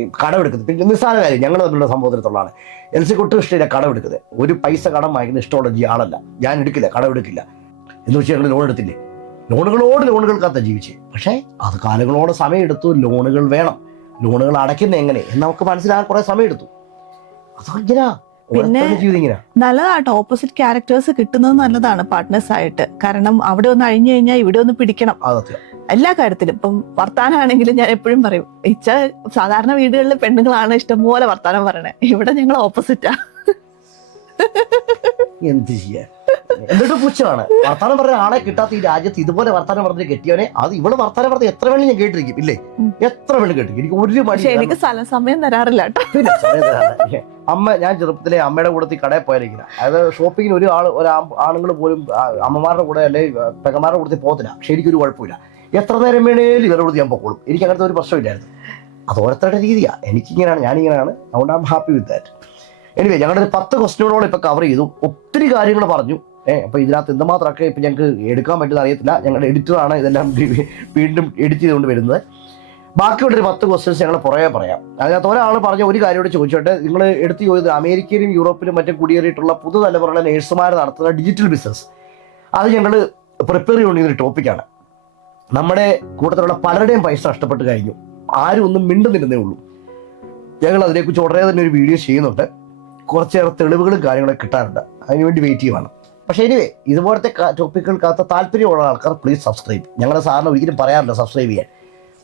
A: കടമെടുക്കുന്നത്. പിന്നെ നിസ്സാര കാര്യം ഞങ്ങൾ തമ്മിലുള്ള സംഭവത്തിലുള്ളതാണ് എൽ സി ഇഷ്ടമില്ല കടമെടുക്കുന്നത്. ഒരു പൈസ കടം വാങ്ങിക്കുന്ന ഇഷ്ടമുള്ള ആളല്ല. ഞാൻ എടുക്കില്ല കടമെടുക്കില്ല. എന്ന് വെച്ചാൽ ഞങ്ങൾ ലോൺ എടുത്തില്ലേ? ലോണുകളോട് ലോണുകൾക്കകത്ത ജീവിച്ചേ. പക്ഷേ അത് കാലങ്ങളോട് സമയമെടുത്തു ലോണുകൾ വേണം. ലോണുകൾ അടയ്ക്കുന്ന എങ്ങനെ? എന്ന് നമുക്ക് മനസ്സിലാകാൻ കുറെ സമയമെടുത്തു. അതിങ്ങനെ?
B: പിന്നെ- നല്ലതാട്ടോ. ഓപ്പോസിറ്റ് ക്യാരക്ടേഴ്സ് കിട്ടുന്നത് നല്ലതാണ് പാർട്ട്നേഴ്സ് ആയിട്ട്. കാരണം അവിടെ ഒന്ന് അഴിഞ്ഞു കഴിഞ്ഞാൽ ഇവിടെ ഒന്ന് പിടിക്കണം. എല്ലാ കാര്യത്തിലും. ഇപ്പം വർത്താനാണെങ്കിലും ഞാൻ എപ്പോഴും പറയും ഇച്ച സാധാരണ വീടുകളിൽ പെണ്ണുങ്ങളാണ് ഇഷ്ടംപോലെ വർത്താനം പറയണേ. ഇവിടെ ഞങ്ങൾ ഓപ്പോസിറ്റാ
A: എന്ത് ചെയ്യാൻ? എന്നിട്ട് പുച്ഛമാണ്. വർത്താനം പറഞ്ഞ ആളെ കിട്ടാത്ത ഈ രാജ്യത്ത് ഇതുപോലെ വർത്താനം പറഞ്ഞ് കെട്ടിയവനെ അത് ഇവിടെ വർത്താനം പറഞ്ഞ് എത്ര വേണം ഞാൻ കേട്ടിരിക്കും ഇല്ലേ? എത്ര വേണം കേട്ടിരിക്കും. എനിക്ക് ഒരു മടി
B: പക്ഷെ എനിക്ക് സമയം തരാറില്ല.
A: അമ്മ ഞാൻ ചെറുപ്പത്തിലെ അമ്മയുടെ കൂടെ കടയിൽ പോയാലിരിക്കില്ല അതായത് ഷോപ്പിങ്ങിന് ഒരു ആൾ ഒരു ആണുങ്ങൾ പോലും അമ്മമാരുടെ കൂടെ അല്ലെങ്കിൽ പെങ്ങന്മാരുടെ കൂടെ പോകത്തില്ല. പക്ഷെ എനിക്കൊരു കുഴപ്പമില്ല. എത്ര നേരം വേണേലും ഇവരോട് ഞാൻ പൊക്കോളും. എനിക്ക് അങ്ങനത്തെ ഒരു പ്രശ്നമില്ലായിരുന്നു. അത് ഓരോരുത്തരുടെ രീതിയാണ് എനിക്കിങ്ങനെയാണ് ഞാനിങ്ങനെയാണ്. അതുകൊണ്ട് I happy with that anyway ഞങ്ങളുടെ ഒരു പത്ത് ക്വസ്റ്റിനോടോളം ഇപ്പോൾ കവർ ചെയ്തു. ഒത്തിരി കാര്യങ്ങൾ പറഞ്ഞു. ഏഹ് അപ്പോൾ ഇതിനകത്ത് എന്തുമാത്രമൊക്കെ ഇപ്പം ഞങ്ങൾക്ക് എടുക്കാൻ പറ്റുന്ന അറിയത്തില്ല. ഞങ്ങളുടെ എഡിറ്ററാണ് ഇതെല്ലാം വീണ്ടും എഡിറ്റ് ചെയ്തുകൊണ്ട് വരുന്നത്. ബാക്കിയുള്ള ഒരു പത്ത് ക്വസ്റ്റ്യൻസ് ഞങ്ങൾ പുറകെ പറയാം. അതിനകത്ത് ഒരാൾ പറഞ്ഞ ഒരു കാര്യം കൂടി ചോദിച്ചോട്ടെ. നിങ്ങൾ എടുത്തു ചോദിച്ചത് അമേരിക്കയിലും യൂറോപ്പിലും മറ്റും കുടിയേറിയിട്ടുള്ള പുതുതലമുറയിലെ നേഴ്സുമാർ നടത്തുന്ന ഡിജിറ്റൽ ബിസിനസ് അത് ഞങ്ങൾ പ്രിപ്പയർ ഒരു ടോപ്പിക്കാണ് നമ്മുടെ കൂട്ടത്തിലുള്ള പലരുടെയും പൈസ നഷ്ടപ്പെട്ട് കഴിഞ്ഞു. ആരും ഒന്നും മിണ്ടുന്നിരുന്നേ ഉള്ളൂ. ഞങ്ങൾ അതിനെക്കുറിച്ച് ഉടനെ തന്നെ ഒരു വീഡിയോ ചെയ്യുന്നുണ്ട്. കുറച്ചേറെ തെളിവുകളും കാര്യങ്ങളൊക്കെ കിട്ടാറുണ്ട്. അതിനുവേണ്ടി വെയിറ്റ് ചെയ്യുവാണ്. പക്ഷെ എനിവേ ഇതുപോലത്തെ ടോപ്പിക്കുകൾക്കകത്ത് താല്പര്യമുള്ള ആൾക്കാർ പ്ലീസ് സബ്സ്ക്രൈബ് ഞങ്ങളെ സാറിന് ഒരിക്കലും പറയാറില്ല സബ്സ്ക്രൈബ് ചെയ്യാൻ.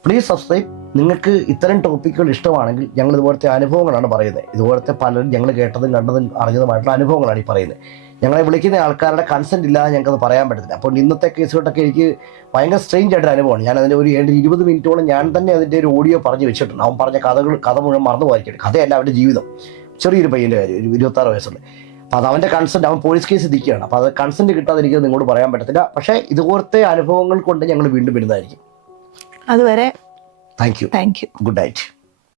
A: പ്ലീസ് സബ്സ്ക്രൈബ് നിങ്ങൾക്ക് ഇത്തരം ടോപ്പിക്കുകൾ ഇഷ്ടമാണെങ്കിൽ ഞങ്ങൾ ഇതുപോലത്തെ അനുഭവങ്ങളാണ് പറയുന്നത്. ഇതുപോലത്തെ പലരും ഞങ്ങൾ കേട്ടതും കണ്ടതും അറിഞ്ഞതുമായിട്ടുള്ള അനുഭവങ്ങളാണ് ഈ പറയുന്നത്. ഞങ്ങളെ വിളിക്കുന്ന ആൾക്കാരുടെ കൺസെന്റ് ഇല്ലാതെ ഞങ്ങൾക്കത് പറയാൻ പറ്റത്തില്ല. അപ്പോൾ ഇന്നത്തെ കേസുകൊട്ടൊക്കെ എനിക്ക് ഭയങ്കര സ്ട്രെയിഞ്ച് ആയിട്ടൊരു അനുഭവമാണ്. ഞാൻ അതിന്റെ ഒരു ഏഴ് ഇരുപത് മിനിറ്റോളം ഞാൻ തന്നെ അതിന്റെ ഒരു ഓഡിയോ പറഞ്ഞു വെച്ചിട്ടുണ്ട്. അവൻ പറഞ്ഞ കഥകൾ കഥ മുഴുവൻ മറന്നു പോയിരിക്കും കഥയല്ല അവന്റെ ജീവിതം. ചെറിയൊരു പയ്യന്റെ കാര്യം ഒരു ഇരുപത്താറ് വയസ്സുള്ള. അപ്പോൾ അത് അവന്റെ കൺസെന്റ് അവൻ പോലീസ് കേസ് നിൽക്കുകയാണ് അപ്പോൾ അത് കൺസെന്റ് കിട്ടാതെ എനിക്ക് നിങ്ങളോട് പറയാൻ പറ്റത്തില്ല. പക്ഷേ ഇതുപോലത്തെ അനുഭവങ്ങൾ കൊണ്ട് ഞങ്ങൾ വീണ്ടും വരുന്നതായിരിക്കും.
B: അതുവരെ
A: thank you
B: thank you
A: good night